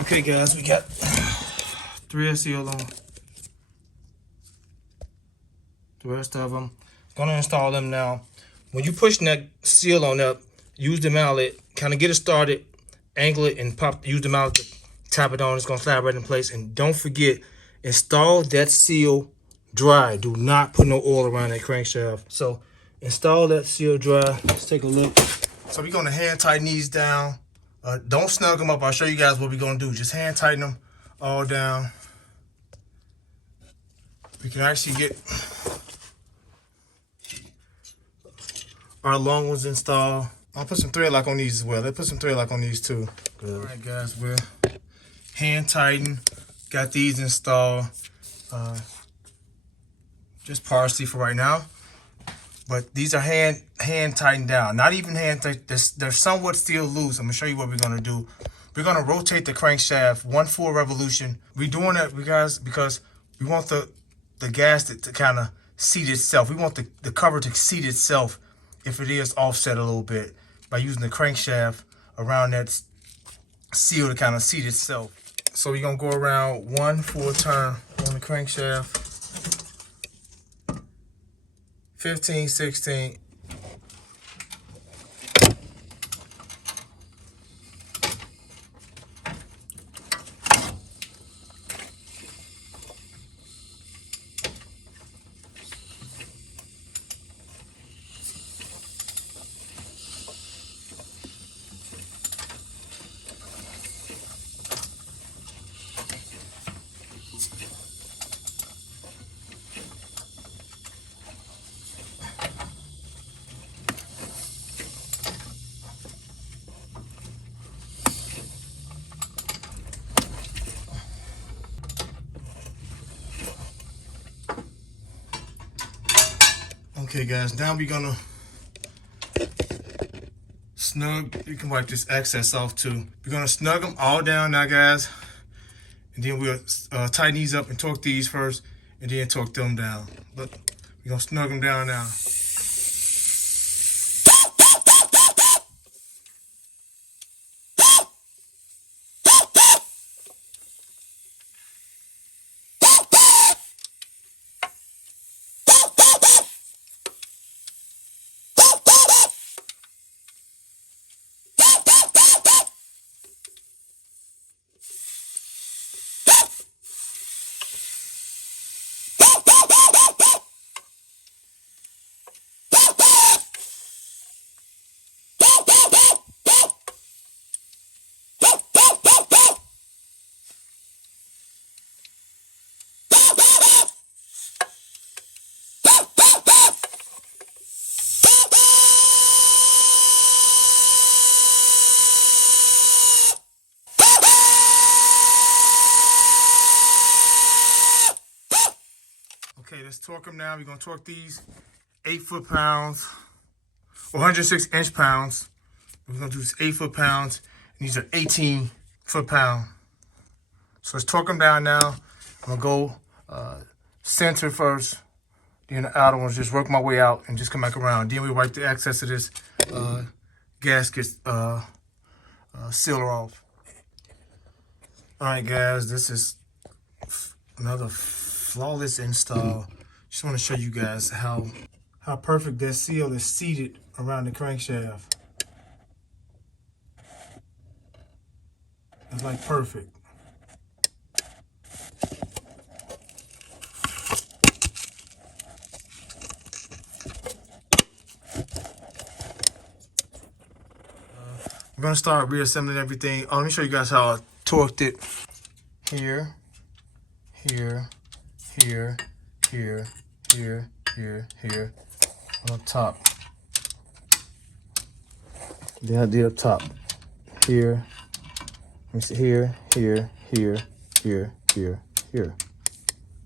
Okay guys, we got 3 seal on the rest of them. Gonna install them now. When you push that seal on up, use the mallet, kind of get it started, angle it, and use the mallet to tap it on. It's gonna slide right in place. And don't forget, install that seal dry. Do not put no oil around that crankshaft. So install that seal dry. Let's take a look. So we're gonna hand tighten these down. Don't snug them up. I'll show you guys what we're gonna do. Just hand tighten them all down. We can actually get our long ones installed. I'll put some thread lock on these as well. Let's put some thread lock on these too. Good. All right, guys, we're hand tighten. Got these installed. Just partially for right now. But these are hand tightened down. Not even hand tight. They're somewhat still loose. I'm gonna show you what we're gonna do. We're gonna rotate the crankshaft 1 full revolution. We're doing that, guys, because we want the gasket to kind of seat itself. We want the cover to seat itself if it is offset a little bit by using the crankshaft around that seal to kind of seat itself. So we're gonna go around 1 full turn on the crankshaft. 15, 16. Okay guys, now we're gonna snug, you can wipe this excess off too. We're gonna snug them all down now guys, and then we'll tighten these up and torque these first, and then torque them down. But we're gonna snug them down now. Okay, let's torque them now. We're gonna torque these 8 foot-pounds, or 106 inch-pounds. We're gonna do this 8 foot-pounds, and these are 18 foot-pound. So let's torque them down now. I'm gonna go center first, then the outer ones, just work my way out and just come back around. Then we wipe the excess of this gasket sealer off. All right, guys, this is another flawless install. Just want to show you guys how perfect that seal is seated around the crankshaft. It's like perfect. I'm gonna start reassembling everything. Let me show you guys how I torqued it. Here, here, here, here, here, here, on the top. Then I did up top. Here, let me see, here, here, here, here, here, here.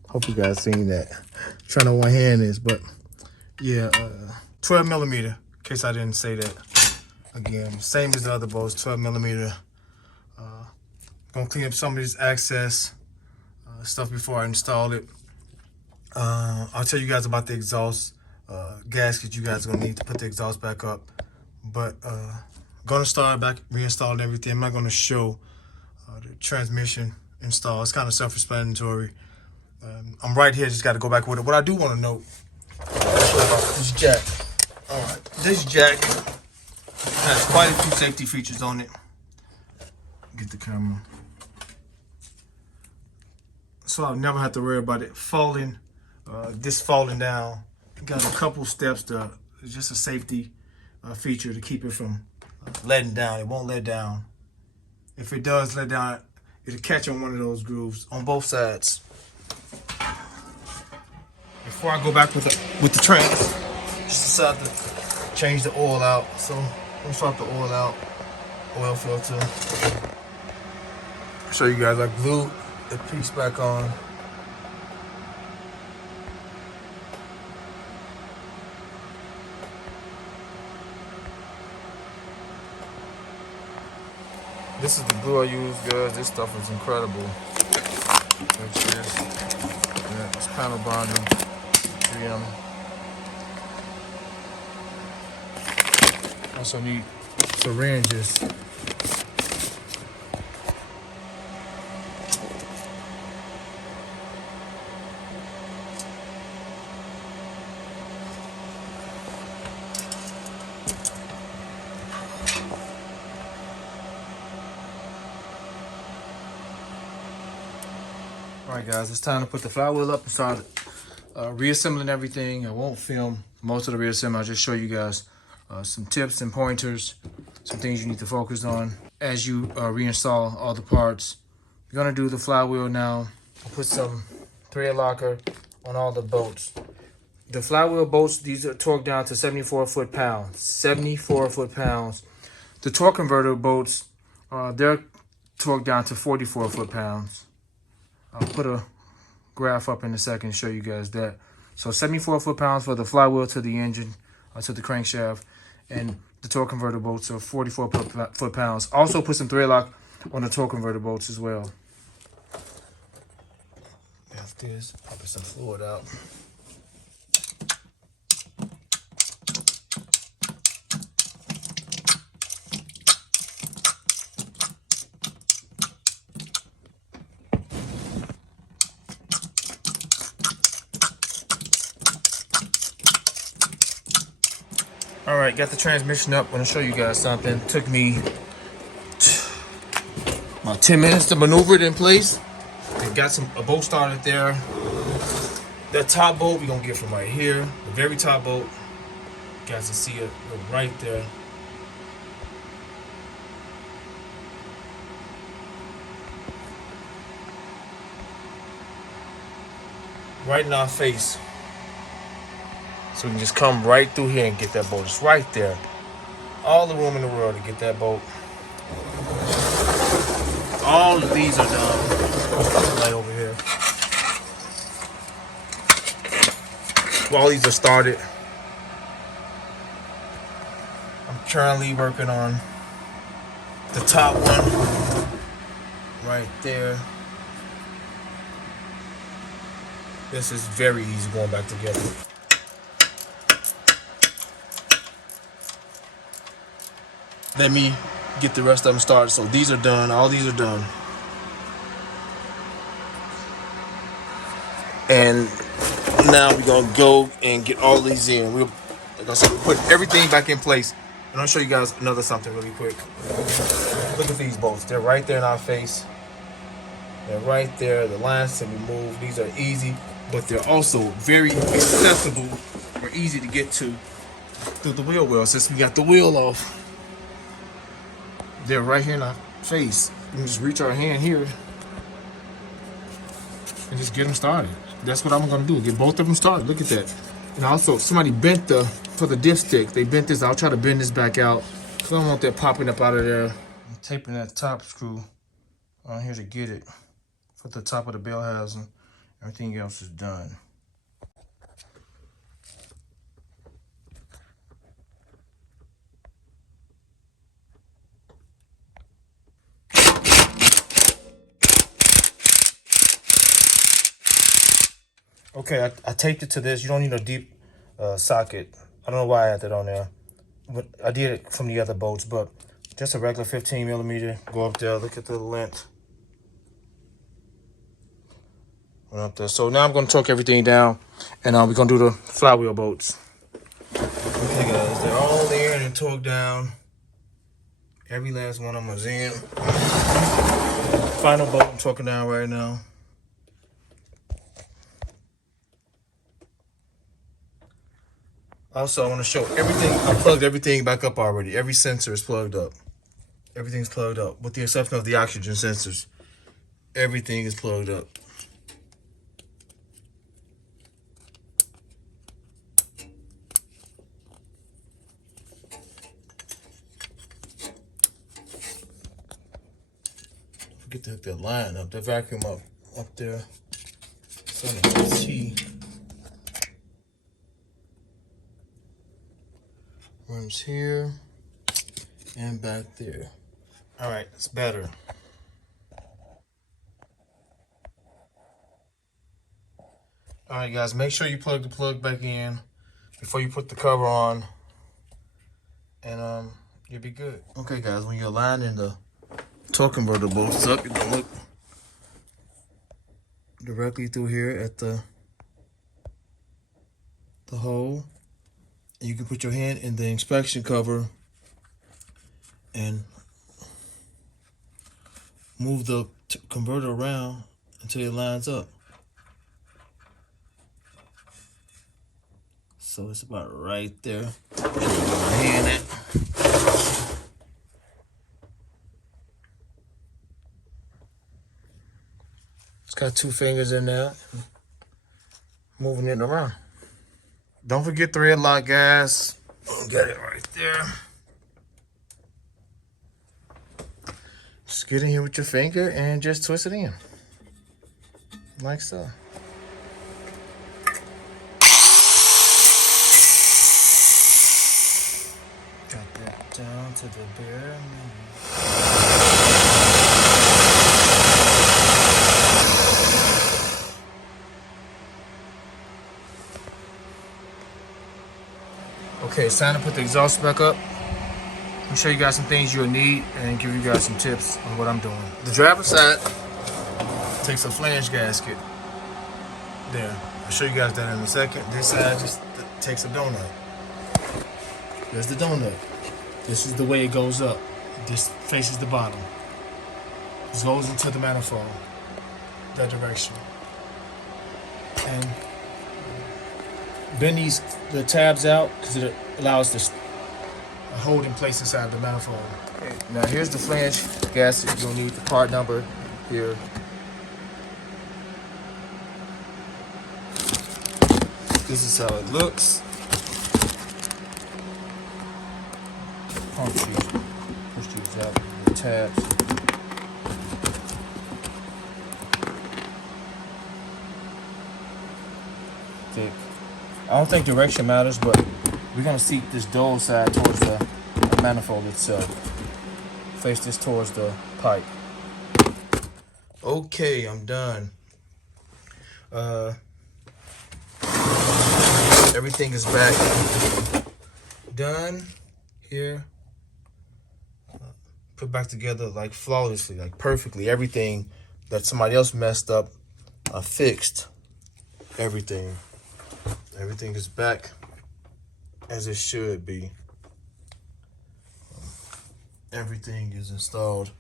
Hope you guys seen that. I'm trying to one hand this, but yeah, 12 millimeter, in case I didn't say that. Again, same as the other bolts, 12 millimeter. Gonna clean up some of this excess stuff before I install it. I'll tell you guys about the exhaust gasket you guys are gonna need to put the exhaust back up. But gonna start back reinstalling everything. I'm not gonna show the transmission install. It's kind of self-explanatory. I'm right here, just gotta go back with it. What I do want to note about this jack. All right, this jack has quite a few safety features on it. Get the camera. So I'll never have to worry about it falling, this falling down. Got a couple steps to, it's just a safety feature to keep it from letting down. It won't let down. If it does let down, it'll catch on one of those grooves on both sides. Before I go back with the trans, just decided to change the oil out. So let me swap the oil out, oil filter. Show you guys, I glued the piece back on. This is the glue I use, guys. This stuff is incredible. Watch this. Yeah, it's panel bonding. 3M. Also need syringes. Alright guys, it's time to put the flywheel up and start reassembling everything. I won't film most of the reassembly. I'll just show you guys some tips and pointers, some things you need to focus on as you reinstall all the parts. You're gonna do the flywheel now. I'll put some thread locker on all the bolts. The flywheel bolts, these are torqued down to 74 foot-pounds. 74 foot-pounds. The torque converter bolts, they're torqued down to 44 foot-pounds. I'll put a graph up in a second and show you guys that. So 74 foot-pounds for the flywheel to the engine, to the crankshaft, and the torque converter bolts are 44 foot-pounds. Also put some thread lock on the torque converter bolts as well. After this, popping some fluid out. All right, got the transmission up. I'm gonna show you guys something. Took me about 10 minutes to maneuver it in place. And got a bolt started there. That top bolt we're gonna get from right here. The very top bolt. You guys can see it right there. Right in our face. So we can just come right through here and get that bolt. It's right there. All the room in the world to get that bolt. All of these are done. Right over here. All these are started. I'm currently working on the top one. Right there. This is very easy going back together. Let me get the rest of them started. So these are done. All these are done. And now we're going to go and get all these in. We'll put everything back in place. And I'll show you guys another something really quick. Look at these bolts. They're right there in our face. They're right there. The lines can be moved. These are easy, but they're also very accessible or easy to get to through the wheel well. Since we got the wheel off, they're right here in our face. We can just reach our hand here and just get them started. That's what I'm gonna do, get both of them started. Look at that. And also, somebody bent for the dipstick, they bent this. I'll try to bend this back out because I don't want that popping up out of there. I'm taping that top screw on here to get it for the top of the bell housing. Everything else is done. Okay, I taped it to this. You don't need a deep socket. I don't know why I had that on there, but I did it from the other bolts. But just a regular 15 millimeter. Go up there. Look at the length. Went up there. So now I'm going to torque everything down, and we're going to do the flywheel bolts. Okay, guys, they're all there and torqued down. Every last one of them is in. Final bolt I'm torquing down right now. Also, I want to show everything. I plugged everything back up already. Every sensor is plugged up. Everything's plugged up, with the exception of the oxygen sensors. Everything is plugged up. Forget to hook that line up, the vacuum up there. So runs here and back there. All right, it's better. All right, guys, make sure you plug the plug back in before you put the cover on, and you'll be good. Okay, guys, when you're aligning the torque converter bolts up, you're gonna look directly through here at the hole. You can put your hand in the inspection cover and move the converter around until it lines up. So it's about right there. Put my hand at. It's got 2 fingers in there. Moving it around. Don't forget the red lock, guys. Got it right there. Just get in here with your finger and just twist it in. Like so. to the bare minimum. Okay, it's time to put the exhaust back up. Let me show you guys some things you'll need and give you guys some tips on what I'm doing. The driver's side takes a flange gasket. There, I'll show you guys that in a second. This side just takes a donut. There's the donut. This is the way it goes up. This faces the bottom. This goes into the manifold, that direction. And bend the tabs out because it allows this hold in place inside the manifold. Okay, now here's the flange gasket. You'll need the part number here. This is how it looks. Push these out, the tabs. Thick. I don't think direction matters, but we're gonna seat this dowel side towards the manifold itself. Face this towards the pipe. Okay, I'm done. Everything is back done here. Put back together like flawlessly, like perfectly. Everything that somebody else messed up, I fixed. Everything is back as it should be. Everything is installed.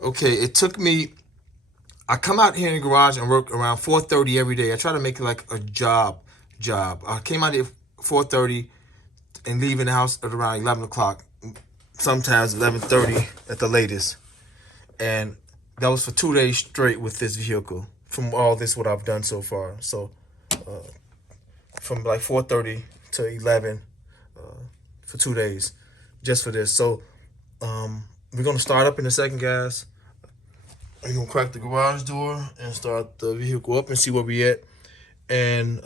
Okay, it took me, I come out here in the garage and work around 4:30 every day. I try to make it like a job. I came out here at 4:30 and leaving the house at around 11 o'clock, sometimes 11:30 at the latest. And that was for 2 days straight with this vehicle. From all this, what I've done so far. So from like 4:30 to 11 for 2 days, just for this. So we're gonna start up in a second, guys. I'm gonna crack the garage door and start the vehicle up and see where we at. And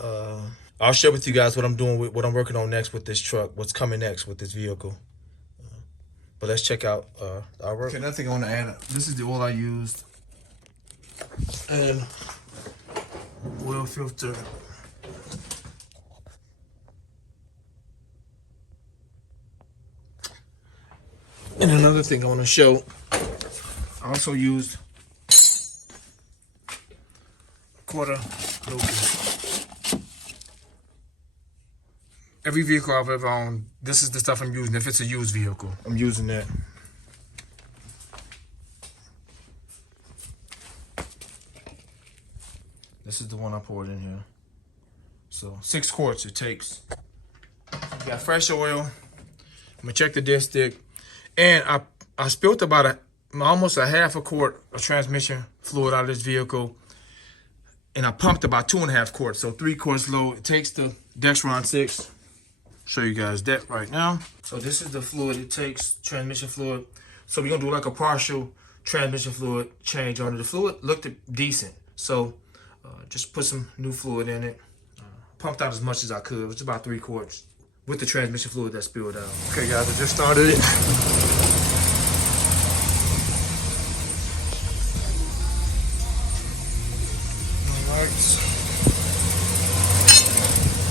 I'll share with you guys what I'm doing with what I'm working on next with this truck, what's coming next with this vehicle. But let's check out our work. Okay, another thing I want to add, this is the oil I used. And oil filter. And another thing I want to show, I also used quarter locust. Every vehicle I've ever owned, this is the stuff I'm using. If it's a used vehicle, I'm using that. This is the one I poured in here. So 6 quarts it takes. You got fresh oil. I'm gonna check the dipstick. And I spilled about almost a half a quart of transmission fluid out of this vehicle. And I pumped about 2.5 quarts, so 3 quarts low. It takes the Dexron 6. Show you guys that right now. So this is the fluid it takes, transmission fluid. So we're gonna do like a partial transmission fluid change on it. The fluid looked decent, so just put some new fluid in it. Pumped out as much as I could. It was about 3 quarts with the transmission fluid that spilled out. Okay, guys, I just started it.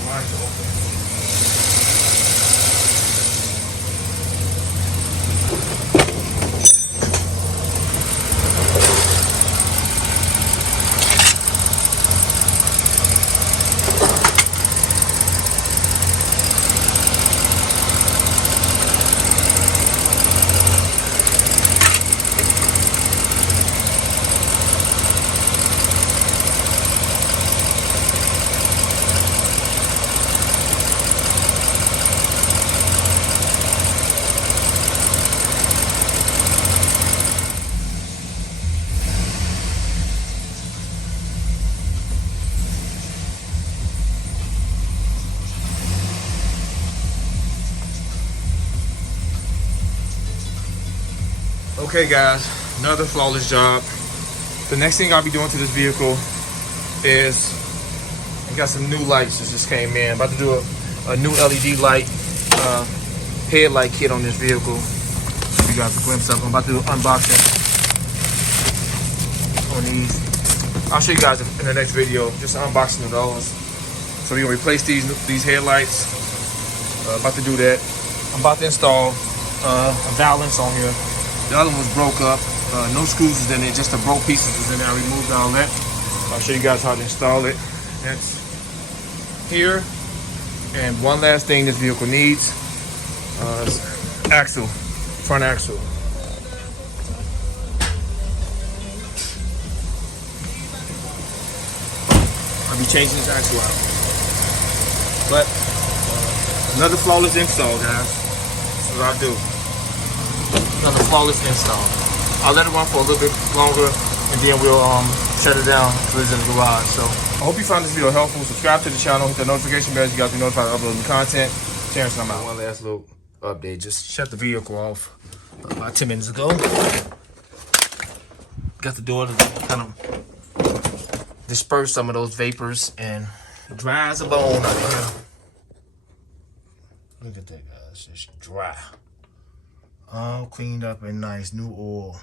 Lights open. Okay guys, another flawless job. The next thing I'll be doing to this vehicle is I got some new lights that just came in. About to do a new LED light headlight kit on this vehicle. Give you guys a glimpse of. I'm about to do unboxing on these. I'll show you guys in the next video, just an unboxing of those. So we're gonna replace these headlights. About to do that. I'm about to install a balance on here. The other one was broke up. No screws is in it, just the broke pieces was in there. I removed all that. I'll show you guys how to install it. That's here. And one last thing this vehicle needs is axle, front axle. I'll be changing this axle out. But another flawless install, guys. That's what I do. Another flawless install. I'll let it run for a little bit longer, and then we'll shut it down till it's in the garage. So I hope you found this video helpful. Subscribe to the channel, hit the notification bell so you guys be notified of uploading content. Terrence, I'm out. One last little update. Just shut the vehicle off about 10 minutes ago. Got the door to kind of disperse some of those vapors, and dry as a bone out here. Look at that, guys. It's just dry. All cleaned up and nice. New oil.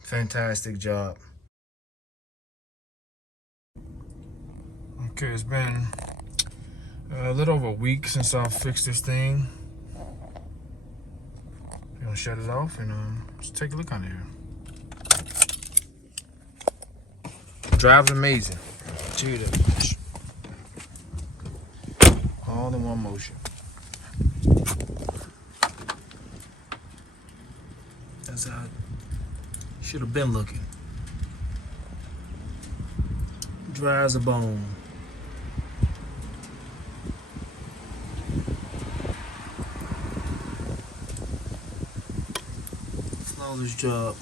Fantastic job. Okay, it's been a little over a week since I fixed this thing. I'm gonna shut it off and let's take a look under here. Drives amazing. Check it out. All in one motion. That's how it should have been looking. Dry as a bone. Flawless job.